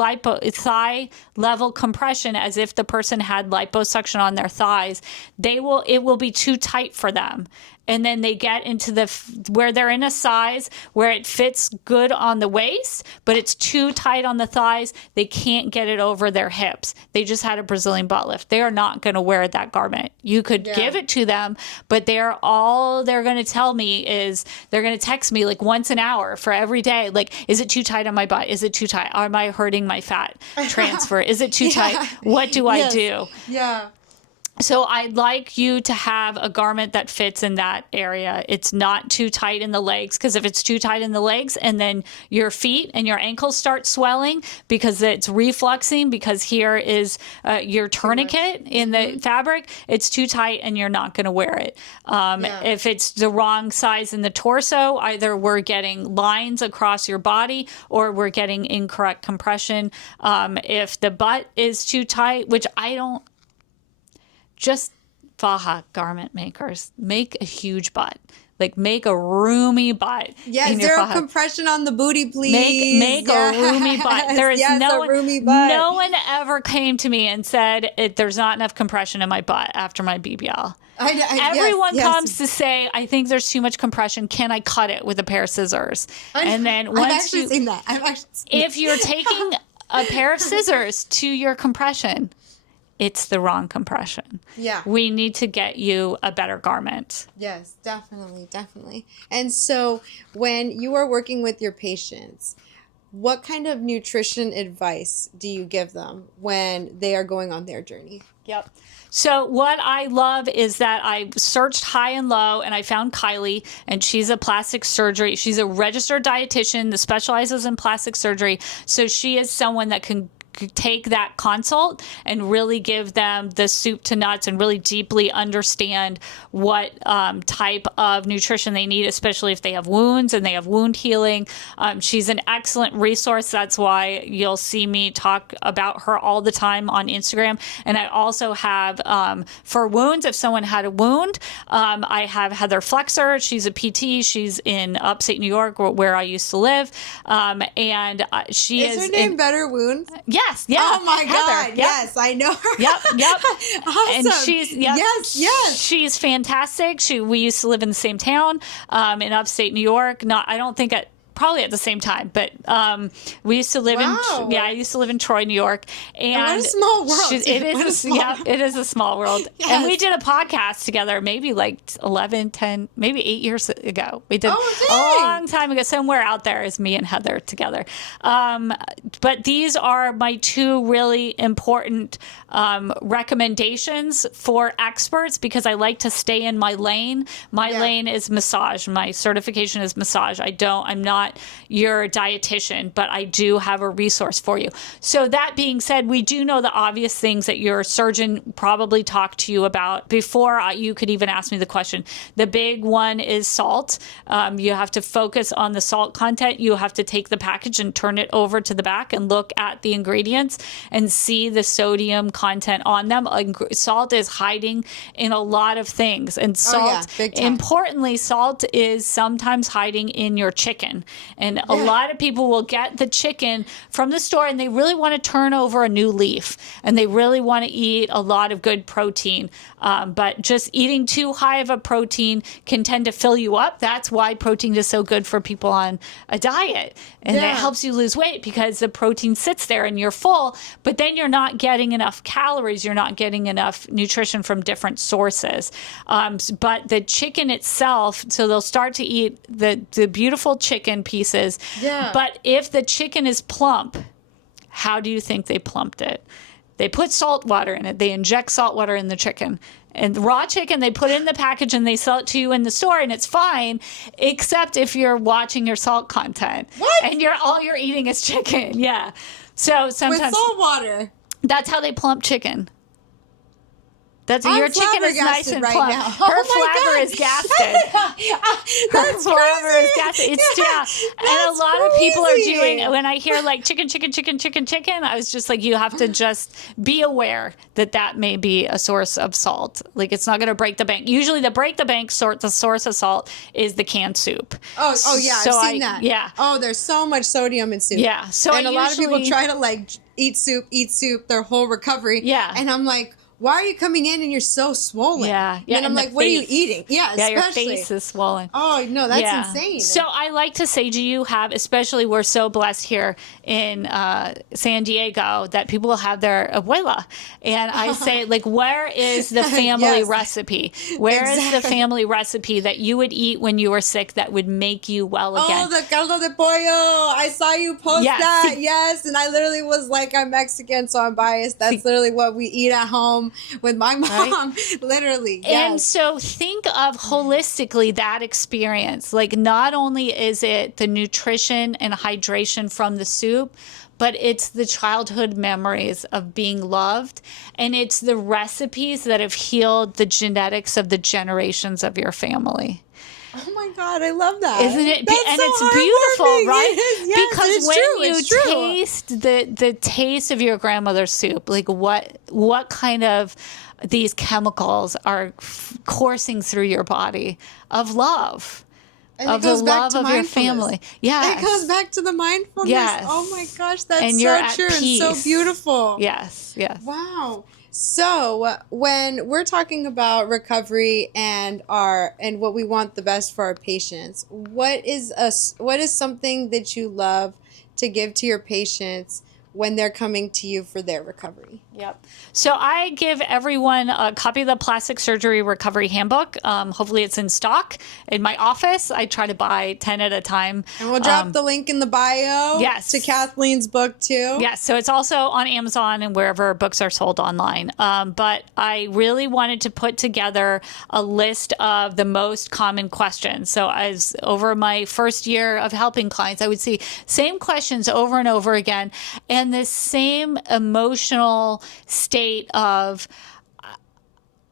level compression, as if the person had liposuction on their thighs, it will be too tight for them. And then they get into where they're in a size where it fits good on the waist, but it's too tight on the thighs. They can't get it over their hips. They just had a Brazilian butt lift. They are not going to wear that garment. You could give it to them, but they're going to tell me is they're going to text me like once an hour for every day. Like, is it too tight on my butt? Is it too tight? Am I hurting my fat transfer? Is it too tight? What do I do? Yeah. So I'd like you to have a garment that fits in that area. It's not too tight in the legs, because if it's too tight in the legs and then your feet and your ankles start swelling because it's refluxing, because here is your tourniquet in the fabric, it's too tight and you're not going to wear it. If it's the wrong size in the torso, either we're getting lines across your body or we're getting incorrect compression. If the butt is too tight, which I don't, just faja garment makers, make a huge butt. Like, make a roomy butt. Yeah, zero compression on the booty, please. Make a roomy butt. There is roomy butt. No one ever came to me and said, there's not enough compression in my butt after my BBL. Everyone comes to say, I think there's too much compression. Can I cut it with a pair of scissors? And then once I've actually seen that. If you're taking a pair of scissors to your compression, it's the wrong compression. Yeah. We need to get you a better garment. Yes, definitely, definitely. And so when you are working with your patients, what kind of nutrition advice do you give them when they are going on their journey? Yep. So what I love is that I searched high and low, and I found Kylie, and she's a plastic surgery. She's a registered dietitian that specializes in plastic surgery. So she is someone that can take that consult and really give them the soup to nuts and really deeply understand what type of nutrition they need, especially if they have wounds and they have wound healing. She's an excellent resource. That's why you'll see me talk about her all the time on Instagram. And I also have, for wounds, if someone had a wound, I have Heather Flexer. She's a PT. She's in upstate New York, where I used to live. And she is her name Better Wounds? Yes. Yeah. Oh my Heather. God. Yep. Yes, I know her. Yep. Awesome. And she's she's fantastic. We used to live in the same town in upstate New York. I don't think probably at the same time, but we used to live I used to live in Troy, New York. And what a small world. It is a small world. Yes. And we did a podcast together maybe like 11, 10, maybe 8 years ago. We did a long time ago. Somewhere out there is me and Heather together. But these are my two really important recommendations for experts, because I like to stay in my lane. My lane is massage. My certification is massage. I'm not your dietitian, but I do have a resource for you. So that being said, we do know the obvious things that your surgeon probably talked to you about before you could even ask me the question. The big one is salt. You have to focus on the salt content. You have to take the package and turn it over to the back and look at the ingredients and see the sodium content on them. Salt is hiding in a lot of things. And salt, importantly, salt is sometimes hiding in your chicken. And a lot of people will get the chicken from the store and they really want to turn over a new leaf and they really want to eat a lot of good protein. But just eating too high of a protein can tend to fill you up. That's why protein is so good for people on a diet. And it helps you lose weight because the protein sits there and you're full, but then you're not getting enough calories. You're not getting enough nutrition from different sources. But the chicken itself, so they'll start to eat the beautiful chicken pieces. Yeah. But if the chicken is plump, how do you think they plumped it? They put salt water in it. They inject salt water in the chicken. And the raw chicken, they put it in the package and they sell it to you in the store and it's fine, except if you're watching your salt content. What? And all you're eating is chicken. Yeah. So sometimes. With salt water. That's how they plump chicken. Your chicken is nice and right plump. now. Her flabber is gassed. Her flabber is gassed. It's and a lot of people are doing. When I hear like chicken, I was just like, you have to just be aware that may be a source of salt. Like it's not going to break the bank. Usually, the source of salt is the canned soup. Oh yeah, I've seen that. Yeah. Oh, there's so much sodium in soup. Yeah. So a lot of people try to like eat soup their whole recovery. Yeah. And I'm like, why are you coming in and you're so swollen? Yeah. And I'm like, what are you eating? Yeah, especially. Your especially. face is swollen. Oh, no, that's insane. So I like to say, do you have, especially we're so blessed here in San Diego that people have their abuela. And I say, like, where is the family recipe? Where is the family recipe that you would eat when you were sick that would make you well again? Oh, the caldo de pollo. I saw you post that. Yes. And I literally was like, I'm Mexican, so I'm biased. That's literally what we eat at home with my mom, literally. Yes. And so think of holistically that experience. Like not only is it the nutrition and hydration from the soup, but it's the childhood memories of being loved. And it's the recipes that have healed the genetics of the generations of your family. Oh my God, I love that. Isn't it? That's and so it's beautiful, right? Yes, because when you taste the taste of your grandmother's soup, like what kind of these chemicals are coursing through your body of love. And of the love of your family. Yeah. It goes back to the mindfulness. Yes. Oh my gosh, that's and so true and so beautiful. Yes, yes. Wow. So when we're talking about recovery and what we want the best for our patients, what is something that you love to give to your patients when they're coming to you for their recovery? Yep. So I give everyone a copy of the Plastic Surgery Recovery Handbook. Hopefully it's in stock in my office. I try to buy 10 at a time. And we'll drop the link in the bio to Kathleen's book too. Yes. So it's also on Amazon and wherever books are sold online. But I really wanted to put together a list of the most common questions. So as over my first year of helping clients, I would see same questions over and over again and this same emotional state of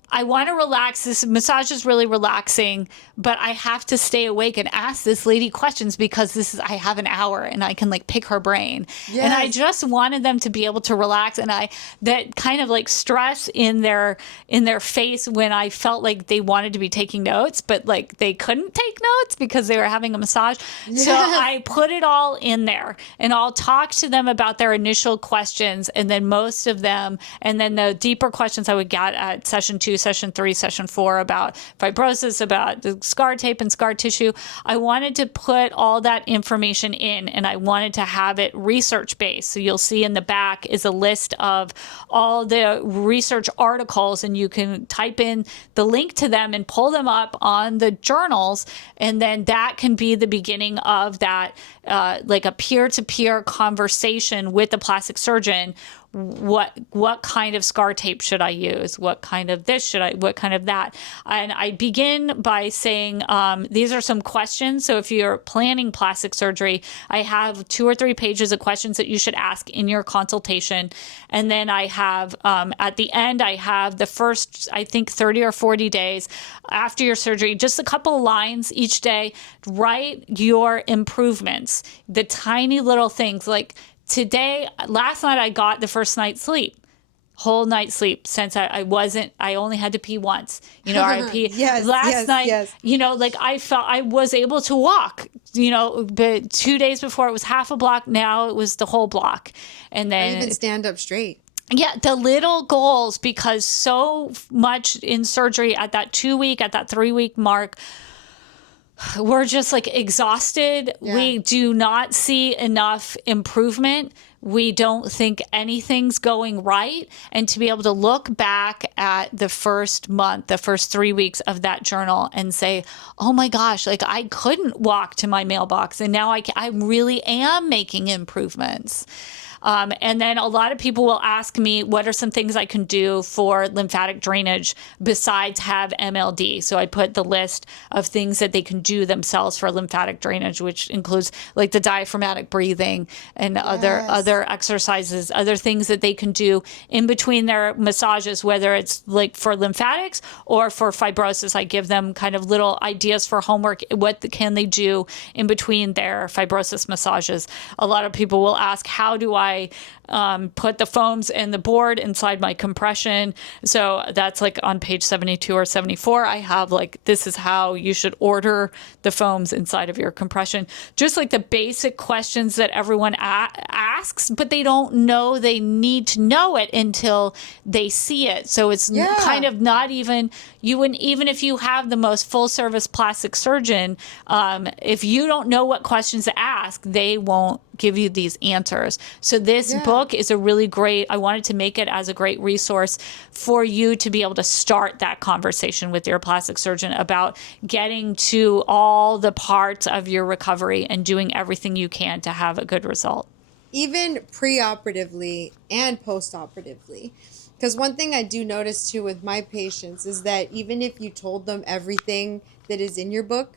I want to relax. This massage is really relaxing, but I have to stay awake and ask this lady questions because I have an hour and I can like pick her brain. Yes. And I just wanted them to be able to relax. And that kind of like stress in their face when I felt like they wanted to be taking notes, but like they couldn't take notes because they were having a massage. Yes. So I put it all in there and I'll talk to them about their initial questions and then most of them, and then the deeper questions I would get at session 2, session 3, session 4 about fibrosis, about the scar tape and scar tissue. I wanted to put all that information in and I wanted to have it research based. So you'll see in the back is a list of all the research articles and you can type in the link to them and pull them up on the journals. And then that can be the beginning of that, like a peer-to-peer conversation with the plastic surgeon. What kind of scar tape should I use? What kind of this what kind of that? And I begin by saying, these are some questions. So if you're planning plastic surgery, I have 2 or 3 pages of questions that you should ask in your consultation. And then I have, at the end, I have the first, I think 30 or 40 days after your surgery, just a couple of lines each day, write your improvements, the tiny little things like, last night I got the first night's sleep, whole night's sleep since I only had to pee once, I pee last night, like I felt I was able to walk, but 2 days before it was half a block. Now it was the whole block. And then even stand up straight. Yeah, the little goals, because so much in surgery at that 2-week, at that 3-week mark, we're just like exhausted. Yeah. We do not see enough improvement. We don't think anything's going right. And to be able to look back at the first month, the first 3 weeks of that journal and say, oh my gosh, like I couldn't walk to my mailbox and now I really am making improvements. And then a lot of people will ask me, what are some things I can do for lymphatic drainage besides have MLD? So I put the list of things that they can do themselves for lymphatic drainage, which includes like the diaphragmatic breathing and other exercises, other things that they can do in between their massages, whether it's like for lymphatics or for fibrosis. I give them kind of little ideas for homework. What can they do in between their fibrosis massages? A lot of people will ask, how do I put the foams and the board inside my compression? So that's like on page 72 or 74. I have like, this is how you should order the foams inside of your compression. Just like the basic questions that everyone asks, but they don't know they need to know it until they see it. So it's kind of not even, you wouldn't, even if you have the most full service plastic surgeon, if you don't know what questions to ask, they won't give you these answers. So this book is a really great, I wanted to make it as a great resource for you to be able to start that conversation with your plastic surgeon about getting to all the parts of your recovery and doing everything you can to have a good result. Even pre-operatively and post-operatively. Because one thing I do notice too with my patients is that even if you told them everything that is in your book,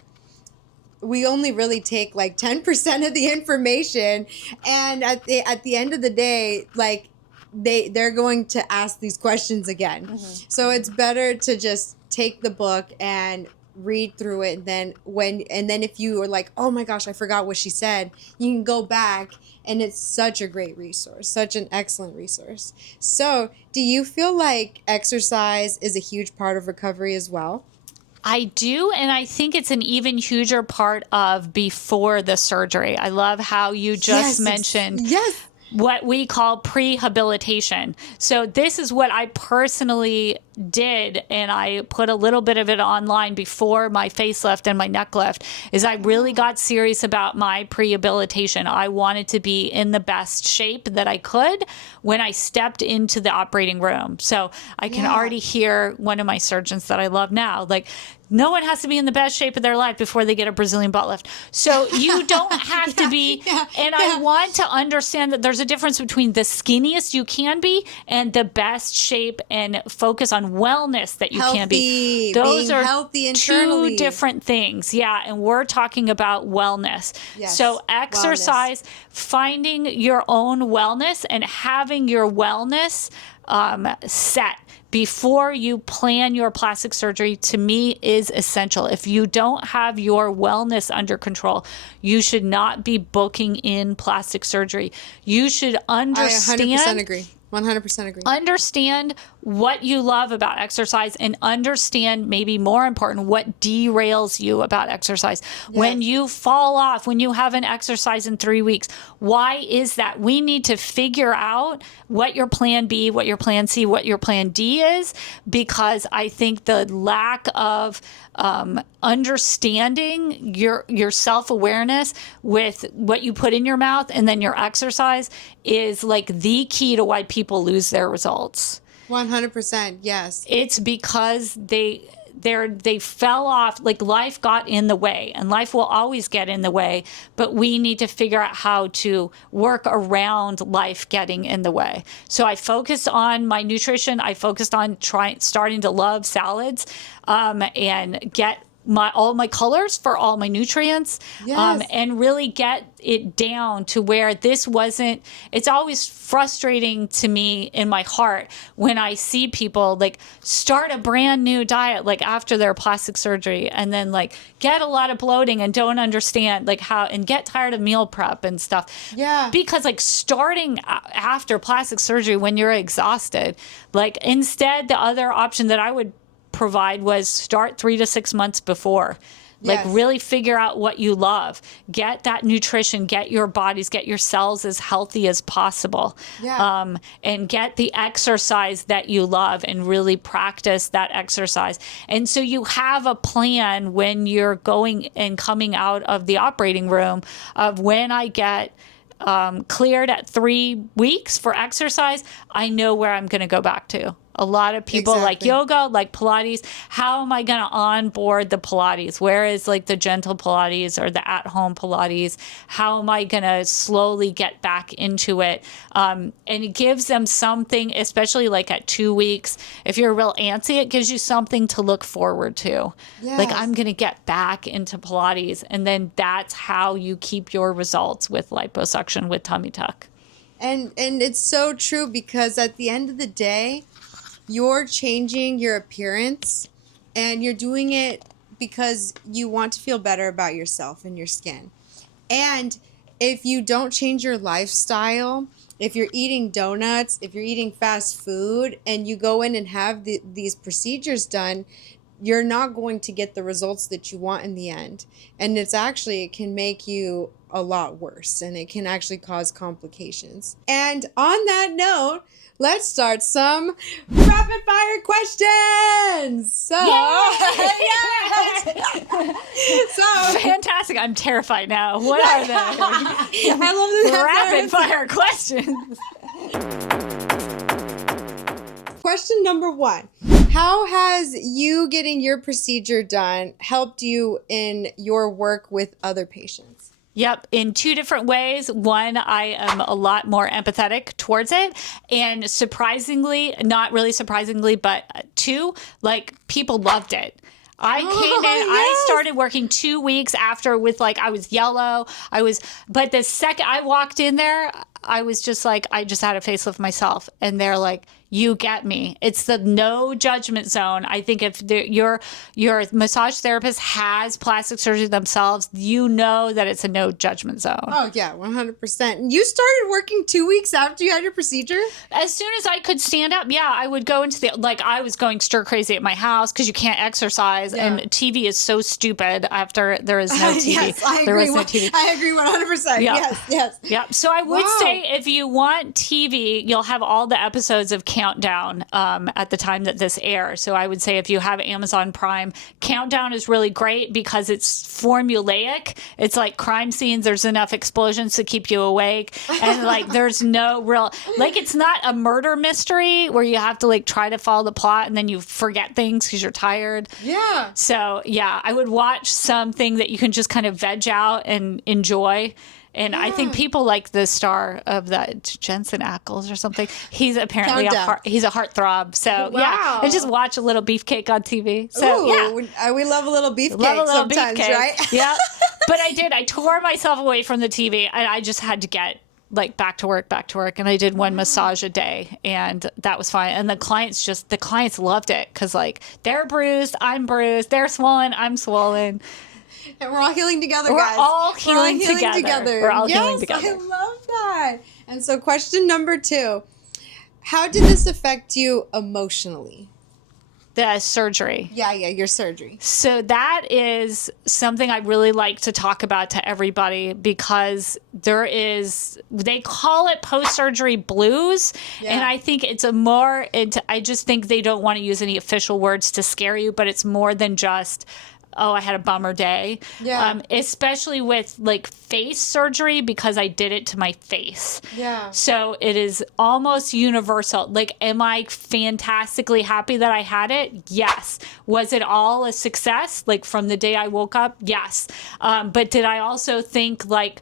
we only really take like 10% of the information, and at the end of the day, like they're going to ask these questions again. Mm-hmm. So it's better to just take the book and read through it, and then if you are like, oh my gosh, I forgot what she said, you can go back, and it's such a great resource, such an excellent resource. So do you feel like exercise is a huge part of recovery as well? I do, and I think it's an even huger part of before the surgery. I love how you just mentioned what we call prehabilitation. So this is what I personally did, and I put a little bit of it online before my facelift and my neck lift, is I really got serious about my prehabilitation. I wanted to be in the best shape that I could when I stepped into the operating room. So I can already hear one of my surgeons that I love now, like, no one has to be in the best shape of their life before they get a Brazilian butt lift. So you don't have to be. I want to understand that there's a difference between the skinniest you can be and the best shape and focus on wellness that you can be. Those are healthy two different things. Yeah. And we're talking about wellness. Yes, so exercise, finding your own wellness and having your wellness set before you plan your plastic surgery, to me, is essential. If you don't have your wellness under control, you should not be booking in plastic surgery. You should understand. I 100% agree. 100% agree. Understand what you love about exercise, and understand, maybe more important, what derails you about exercise. Yes. When you fall off, when you haven't exercised in 3 weeks, why is that? We need to figure out what your plan B, what your plan C, what your plan D is, because I think the lack of understanding your self-awareness with what you put in your mouth and then your exercise is like the key to why people lose their results. 100%, yes. It's because they fell off, like life got in the way, and life will always get in the way, but we need to figure out how to work around life getting in the way. So I focused on my nutrition. I focused on starting to love salads, and get all my colors for all my nutrients, and really get it down to where this wasn't. It's always frustrating to me in my heart when I see people like start a brand new diet like after their plastic surgery, and then like get a lot of bloating and don't understand like how, and get tired of meal prep and stuff. Yeah. Because like starting after plastic surgery when you're exhausted, like instead the other option that I would provide was start 3 to 6 months before. Like really figure out what you love, get that nutrition, get your bodies, get your cells as healthy as possible, and get the exercise that you love and really practice that exercise. And so you have a plan when you're going and coming out of the operating room of when I get cleared at 3 weeks for exercise, I know where I'm going to go back to. A lot of people like yoga, like Pilates. How am I going to onboard the Pilates? Where is like the gentle Pilates or the at-home Pilates? How am I going to slowly get back into it? And it gives them something, especially like at 2 weeks. If you're real antsy, it gives you something to look forward to. Yes. Like, I'm going to get back into Pilates. And then that's how you keep your results with liposuction, with tummy tuck. And it's so true, because at the end of the day, you're changing your appearance, and you're doing it because you want to feel better about yourself and your skin. And if you don't change your lifestyle, if you're eating donuts, if you're eating fast food, and you go in and have these procedures done, you're not going to get the results that you want in the end. And it can make you a lot worse, and it can actually cause complications. And on that note, let's start some rapid fire questions. So, So fantastic. I'm terrified now. What are they? I love the rapid fire questions. Question number 1. How has you getting your procedure done helped you in your work with other patients? Yep, in 2 different ways. One, I am a lot more empathetic towards it. And surprisingly, not really surprisingly, but 2, like, people loved it. I came in, I started working 2 weeks after with like, I was yellow. But the second I walked in there, I was just like, I just had a facelift myself. And they're like, you get me. It's the no judgment zone. I think if your massage therapist has plastic surgery themselves, you know that it's a no judgment zone. Oh, yeah, 100%. You started working 2 weeks after you had your procedure? As soon as I could stand up, yeah, I would go into I was going stir crazy at my house because you can't exercise, and TV is so stupid after there is no TV. Yes, I agree. There was no TV. I agree 100%. Yep. Yes. Yep. So I would say if you want TV, you'll have all the episodes of Countdown at the time that this airs. So I would say if you have Amazon Prime, Countdown is really great because it's formulaic. It's like crime scenes. There's enough explosions to keep you awake. And like there's no real, like it's not a murder mystery where you have to like try to follow the plot and then you forget things because you're tired. Yeah. So yeah, I would watch something that you can just kind of veg out and enjoy. And I think people like the star of that, Jensen Ackles or something. He's apparently he's a heartthrob. So yeah, I just watch a little beefcake on TV. So we love a little beefcake sometimes, beefcake. right? Yeah, but I tore myself away from the TV, and I just had to get like back to work, and I did one massage a day, and that was fine. And the clients loved it because like they're bruised, I'm bruised, they're swollen, I'm swollen. And we're all healing together, guys. We're all healing together. We're all healing together. I love that. And so question number 2, how did this affect you emotionally? The surgery. Yeah, your surgery. So that is something I really like to talk about to everybody because they call it post-surgery blues. Yeah. And I think I just think they don't want to use any official words to scare you, but it's more than just, oh, I had a bummer day. Yeah. Especially with like face surgery because I did it to my face. Yeah. So it is almost universal. Like, am I fantastically happy that I had it? Yes. Was it all a success? Like from the day I woke up? Yes. But did I also think like,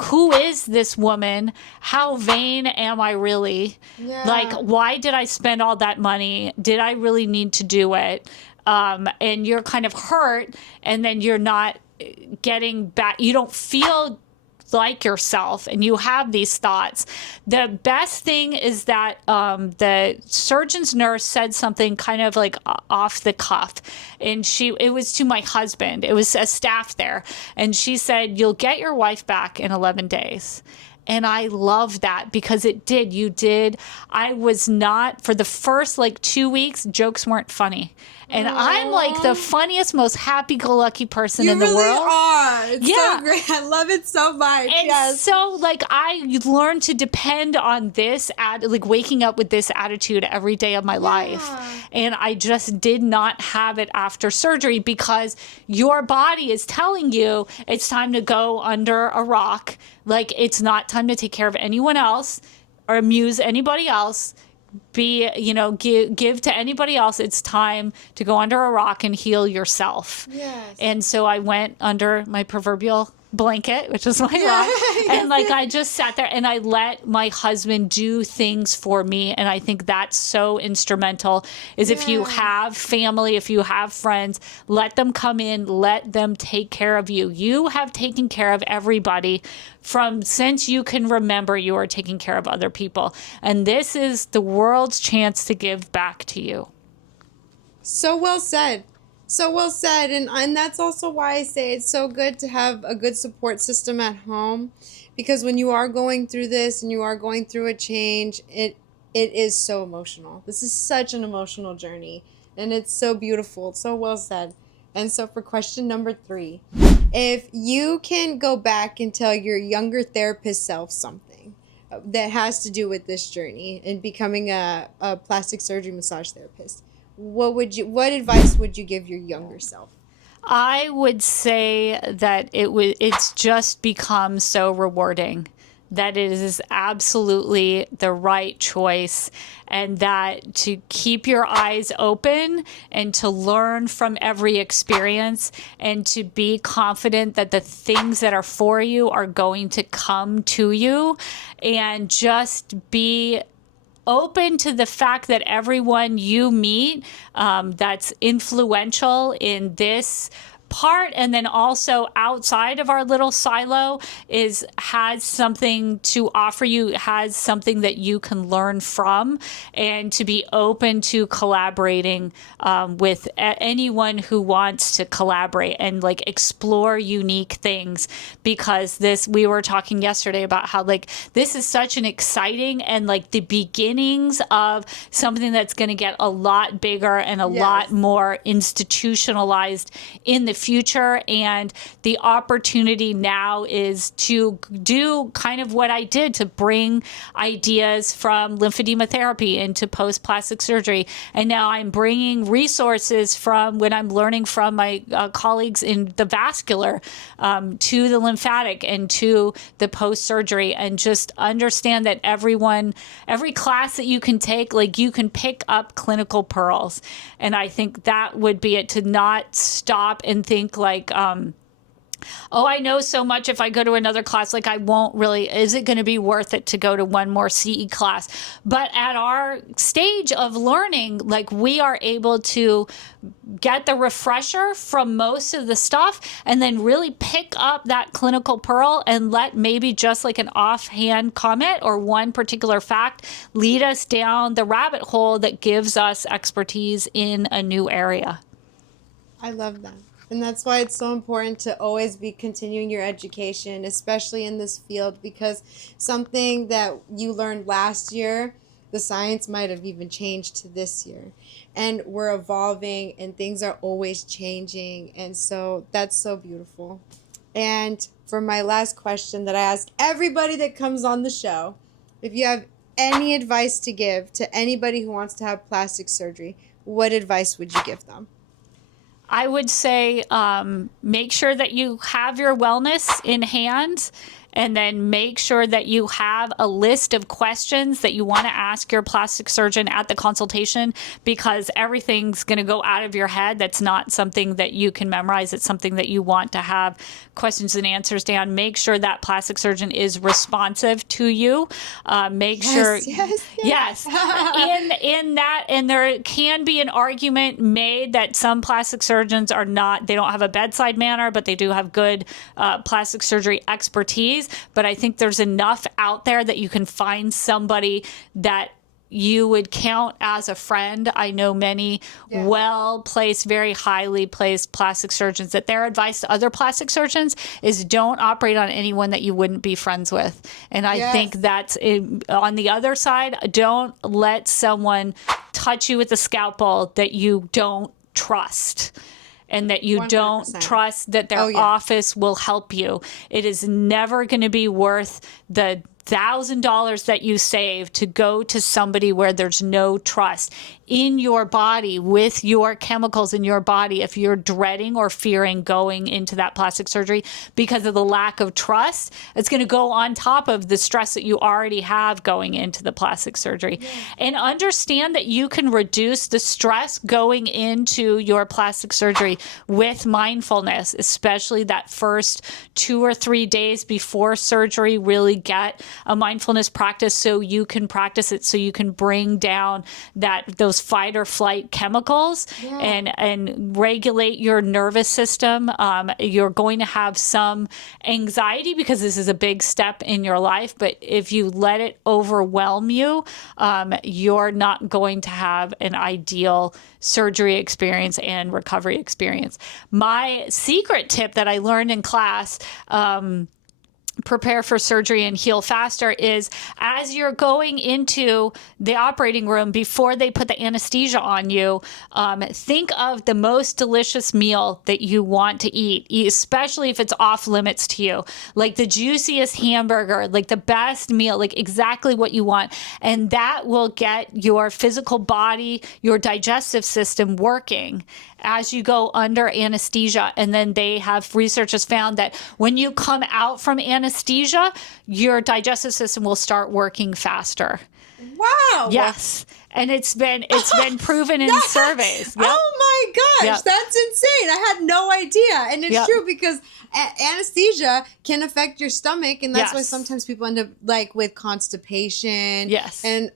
who is this woman? How vain am I really? Yeah. Like, why did I spend all that money? Did I really need to do it? And you're kind of hurt, and then you're not getting back. You don't feel like yourself, and you have these thoughts. The best thing is that the surgeon's nurse said something kind of like off the cuff, and it was to my husband. It was a staff there, and she said, "You'll get your wife back in 11 days." And I love that because it did. You did. I was not, for the first like 2 weeks, jokes weren't funny. And I'm like the funniest, most happy-go-lucky person in the world. You really are. It's so great. I love it so much. And so like I learned to depend on this, like waking up with this attitude every day of my life. And I just did not have it after surgery because your body is telling you it's time to go under a rock. Like it's not time to take care of anyone else or amuse anybody else. give to anybody else. It's time to go under a rock and heal yourself. Yes. And so I went under my proverbial blanket, which is my rock, and I just sat there and I let my husband do things for me. And I think that's so instrumental, is if you have family, if you have friends, let them come in, let them take care of you. You have taken care of everybody since you can remember. You are taking care of other people, and this is the world's chance to give back to you. So well said. So well said. And that's also why I say it's so good to have a good support system at home, because when you are going through this and you are going through a change, it is so emotional. This is such an emotional journey, and it's so beautiful. So well said. And so for question number 3, if you can go back and tell your younger therapist self something that has to do with this journey and becoming a plastic surgery massage therapist, what advice would you give your younger self? I would say that it's just become so rewarding, that it is absolutely the right choice, and that to keep your eyes open and to learn from every experience and to be confident that the things that are for you are going to come to you, and just be open to the fact that everyone you meet that's influential in this part, and then also outside of our little silo, has something to offer you, has something that you can learn from, and to be open to collaborating with anyone who wants to collaborate and explore unique things. Because we were talking yesterday about how this is such an exciting and the beginnings of something that's going to get a lot bigger and a lot more institutionalized in the future. And the opportunity now is to do kind of what I did, to bring ideas from lymphedema therapy into post-plastic surgery. And now I'm bringing resources from when I'm learning from my colleagues in the vascular to the lymphatic and to the post-surgery, and just understand that every class that you can take, you can pick up clinical pearls. And I think that would be it, to not stop and think oh, I know so much. If I go to another class, I won't really, is it going to be worth it to go to one more CE class? But at our stage of learning, we are able to get the refresher from most of the stuff, and then really pick up that clinical pearl and let maybe just an offhand comment or one particular fact lead us down the rabbit hole that gives us expertise in a new area. I love that. And that's why it's so important to always be continuing your education, especially in this field, because something that you learned last year, the science might have even changed to this year. And we're evolving and things are always changing. And so that's so beautiful. And for my last question that I ask everybody that comes on the show, if you have any advice to give to anybody who wants to have plastic surgery, what advice would you give them? I would say make sure that you have your wellness in hand, and then make sure that you have a list of questions that you want to ask your plastic surgeon at the consultation, because everything's going to go out of your head. That's not something that you can memorize. It's something that you want to have questions and answers down. Make sure that plastic surgeon is responsive to you. Make sure. Yes. In that, and there can be an argument made that some plastic surgeons they don't have a bedside manner, but they do have good plastic surgery expertise. But I think there's enough out there that you can find somebody that you would count as a friend. I know many well-placed, very highly placed plastic surgeons, that their advice to other plastic surgeons is don't operate on anyone that you wouldn't be friends with. And I think that's on the other side, don't let someone touch you with a scalpel that you don't trust, and that you 100%. Don't trust that their office will help you. It is never going to be worth the $1,000 that you save to go to somebody where there's no trust in your body with your chemicals in your body if you're dreading or fearing going into that plastic surgery because of the lack of trust. It's going to go on top of the stress that you already have going into the plastic surgery. Yeah. And understand that you can reduce the stress going into your plastic surgery with mindfulness, especially that first 2 or 3 days before surgery. Really get a mindfulness practice so you can practice it, so you can bring down those fight or flight chemicals and regulate your nervous system. You're going to have some anxiety because this is a big step in your life, but if you let it overwhelm you, you're not going to have an ideal surgery experience and recovery experience. My secret tip that I learned in class, prepare for surgery and heal faster, is as you're going into the operating room before they put the anesthesia on you, think of the most delicious meal that you want to eat, especially if it's off limits to you, like the juiciest hamburger, like the best meal, like exactly what you want. And that will get your physical body, your digestive system working as you go under anesthesia. And then research has found that when you come out from anesthesia, your digestive system will start working faster. Wow. Yes. And it's been proven in surveys. Yep. Oh my gosh, Yep. that's insane. I had no idea. And it's Yep. true because anesthesia can affect your stomach, and that's why Yes. sometimes people end up like with constipation Yes. and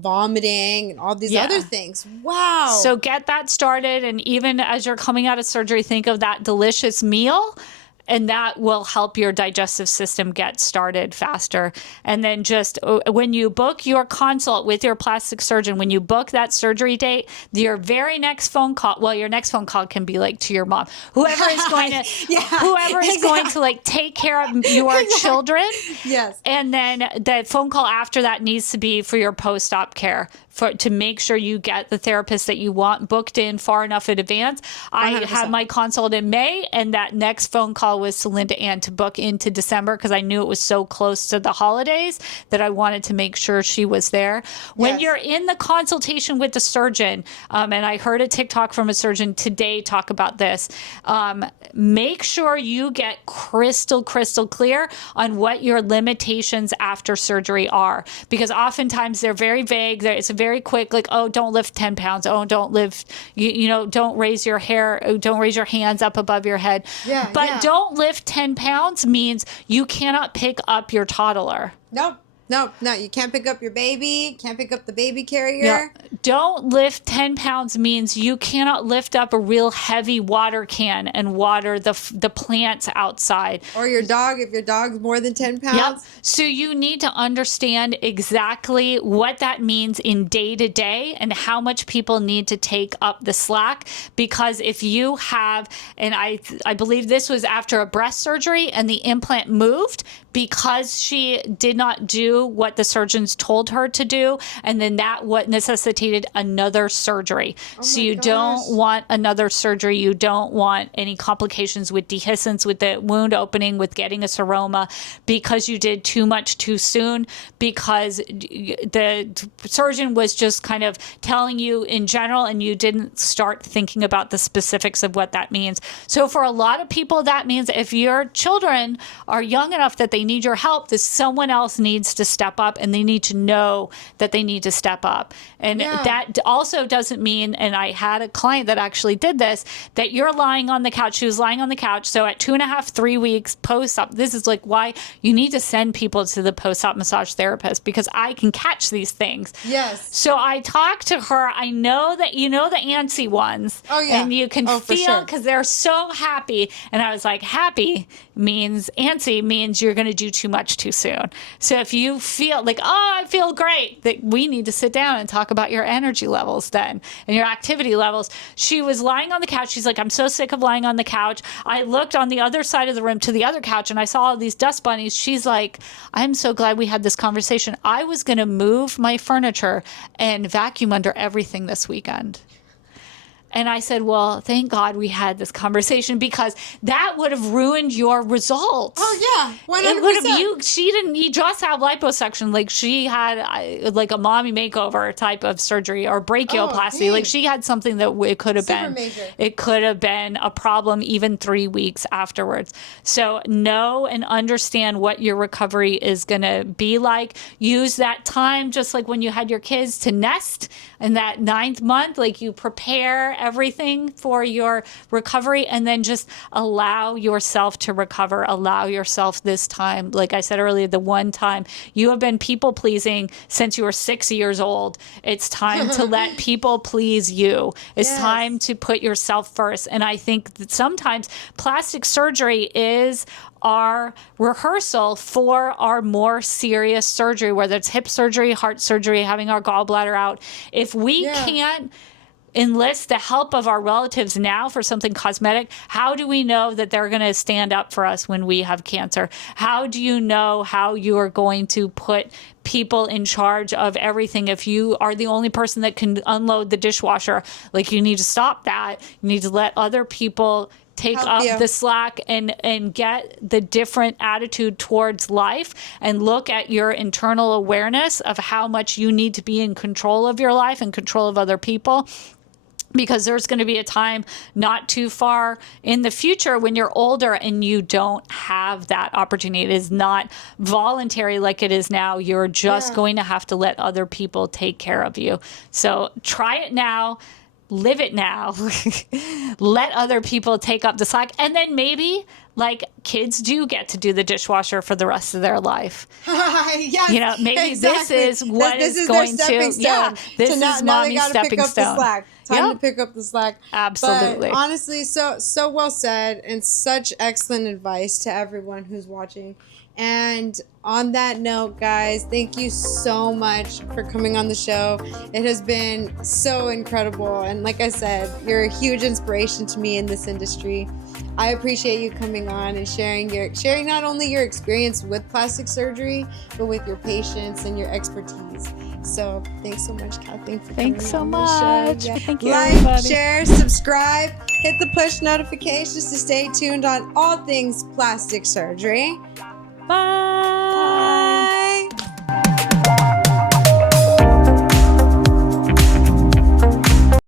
vomiting and all these Yeah. other things. Wow. So get that started. And even as you're coming out of surgery, think of that delicious meal. And that will help your digestive system get started faster. And then just when you book your consult with your plastic surgeon, when you book that surgery date, your very next phone call, well, your next phone call can be like to your mom, whoever is going to, going to like take care of your children. Yes. And then the phone call after that needs to be for your post-op care, to make sure you get the therapist that you want booked in far enough in advance. 100%. I had my consult in May, and that next phone call was to Linda Ann to book into December because I knew it was so close to the holidays that I wanted to make sure she was there. When you're in the consultation with the surgeon, and I heard a TikTok from a surgeon today talk about this, make sure you get crystal clear on what your limitations after surgery are, because oftentimes they're very vague. It's a very quick, like, oh, don't lift 10 pounds. Oh, don't lift, don't raise your hair. Don't raise your hands up above your head. But don't lift 10 pounds means you cannot pick up your toddler. No, you can't pick up your baby, can't pick up the baby carrier. Yeah. Don't lift 10 pounds means you cannot lift up a real heavy water can and water the plants outside. Or your dog, if your dog's more than 10 pounds. Yep. So you need to understand exactly what that means in day to day and how much people need to take up the slack. Because if you have, and I believe this was after a breast surgery and the implant moved because she did not do what the surgeons told her to do, and then that what necessitated another surgery. So you don't want another surgery. You don't want any complications with dehiscence, with the wound opening, with getting a seroma, because you did too much too soon, because the surgeon was just kind of telling you in general and you didn't start thinking about the specifics of what that means. So for a lot of people, that means if your children are young enough that they need your help, that someone else needs to step up, and they need to know that they need to step up. And that also doesn't mean, and I had a client that actually did this, that you're lying on the couch. She was lying on the couch. So at 2.5, 3 weeks post-op, this is like why you need to send people to the post-op massage therapist, because I can catch these things. Yes. So I talked to her. I know that you know the antsy ones. Oh, yeah. And you can feel, because they're so happy. And I was like, happy means, antsy means you're going to do too much too soon. So if you feel like, oh, I feel great, that we need to sit down and talk about your energy levels then and your activity levels. She was lying on the couch. She's like, I'm so sick of lying on the couch. I looked on the other side of the room to the other couch and I saw all these dust bunnies. She's like, I'm so glad we had this conversation. I was going to move my furniture and vacuum under everything this weekend. And I said, well, thank God we had this conversation, because that would have ruined your results. Oh, yeah. 100%. It would have, she didn't need just have liposuction. Like, she had like a mommy makeover type of surgery or brachioplasty. Like, she had something that it could have been. Major. It could have been a problem even 3 weeks afterwards. So know and understand what your recovery is going to be like. Use that time, just like when you had your kids, to nest in that 9th month. Like, you prepare everything for your recovery, and then just allow yourself to recover. Allow yourself this time. Like I said earlier, the one time you have been people pleasing since you were 6 years old. It's time to let people please you. It's time to put yourself first. And I think that sometimes plastic surgery is our rehearsal for our more serious surgery, whether it's hip surgery, heart surgery, having our gallbladder out. If we can't enlist the help of our relatives now for something cosmetic, how do we know that they're going to stand up for us when we have cancer? How do you know how you are going to put people in charge of everything if you are the only person that can unload the dishwasher? Like, you need to stop that. You need to let other people take up the slack and get the different attitude towards life, and look at your internal awareness of how much you need to be in control of your life and control of other people. Because there's going to be a time not too far in the future when you're older and you don't have that opportunity. It is not voluntary like it is now. You're just going to have to let other people take care of you. So try it now. Live it now. Let other people take up the slack. And then maybe, like, kids do get to do the dishwasher for the rest of their life. Yes, you know, maybe this is what this is their going stepping to, stone. this So is mommy's stepping stone. Time to pick up the slack. Absolutely. But honestly, so well said, and such excellent advice to everyone who's watching. And on that note, guys, thank you so much for coming on the show. It has been so incredible. And like I said, you're a huge inspiration to me in this industry. I appreciate you coming on and sharing not only your experience with plastic surgery, but with your patients and your expertise. So thanks so much, Kathleen, for coming on the show. Yeah. Thank you, like, everybody. share, subscribe, hit the push notifications to stay tuned on all things plastic surgery. Bye.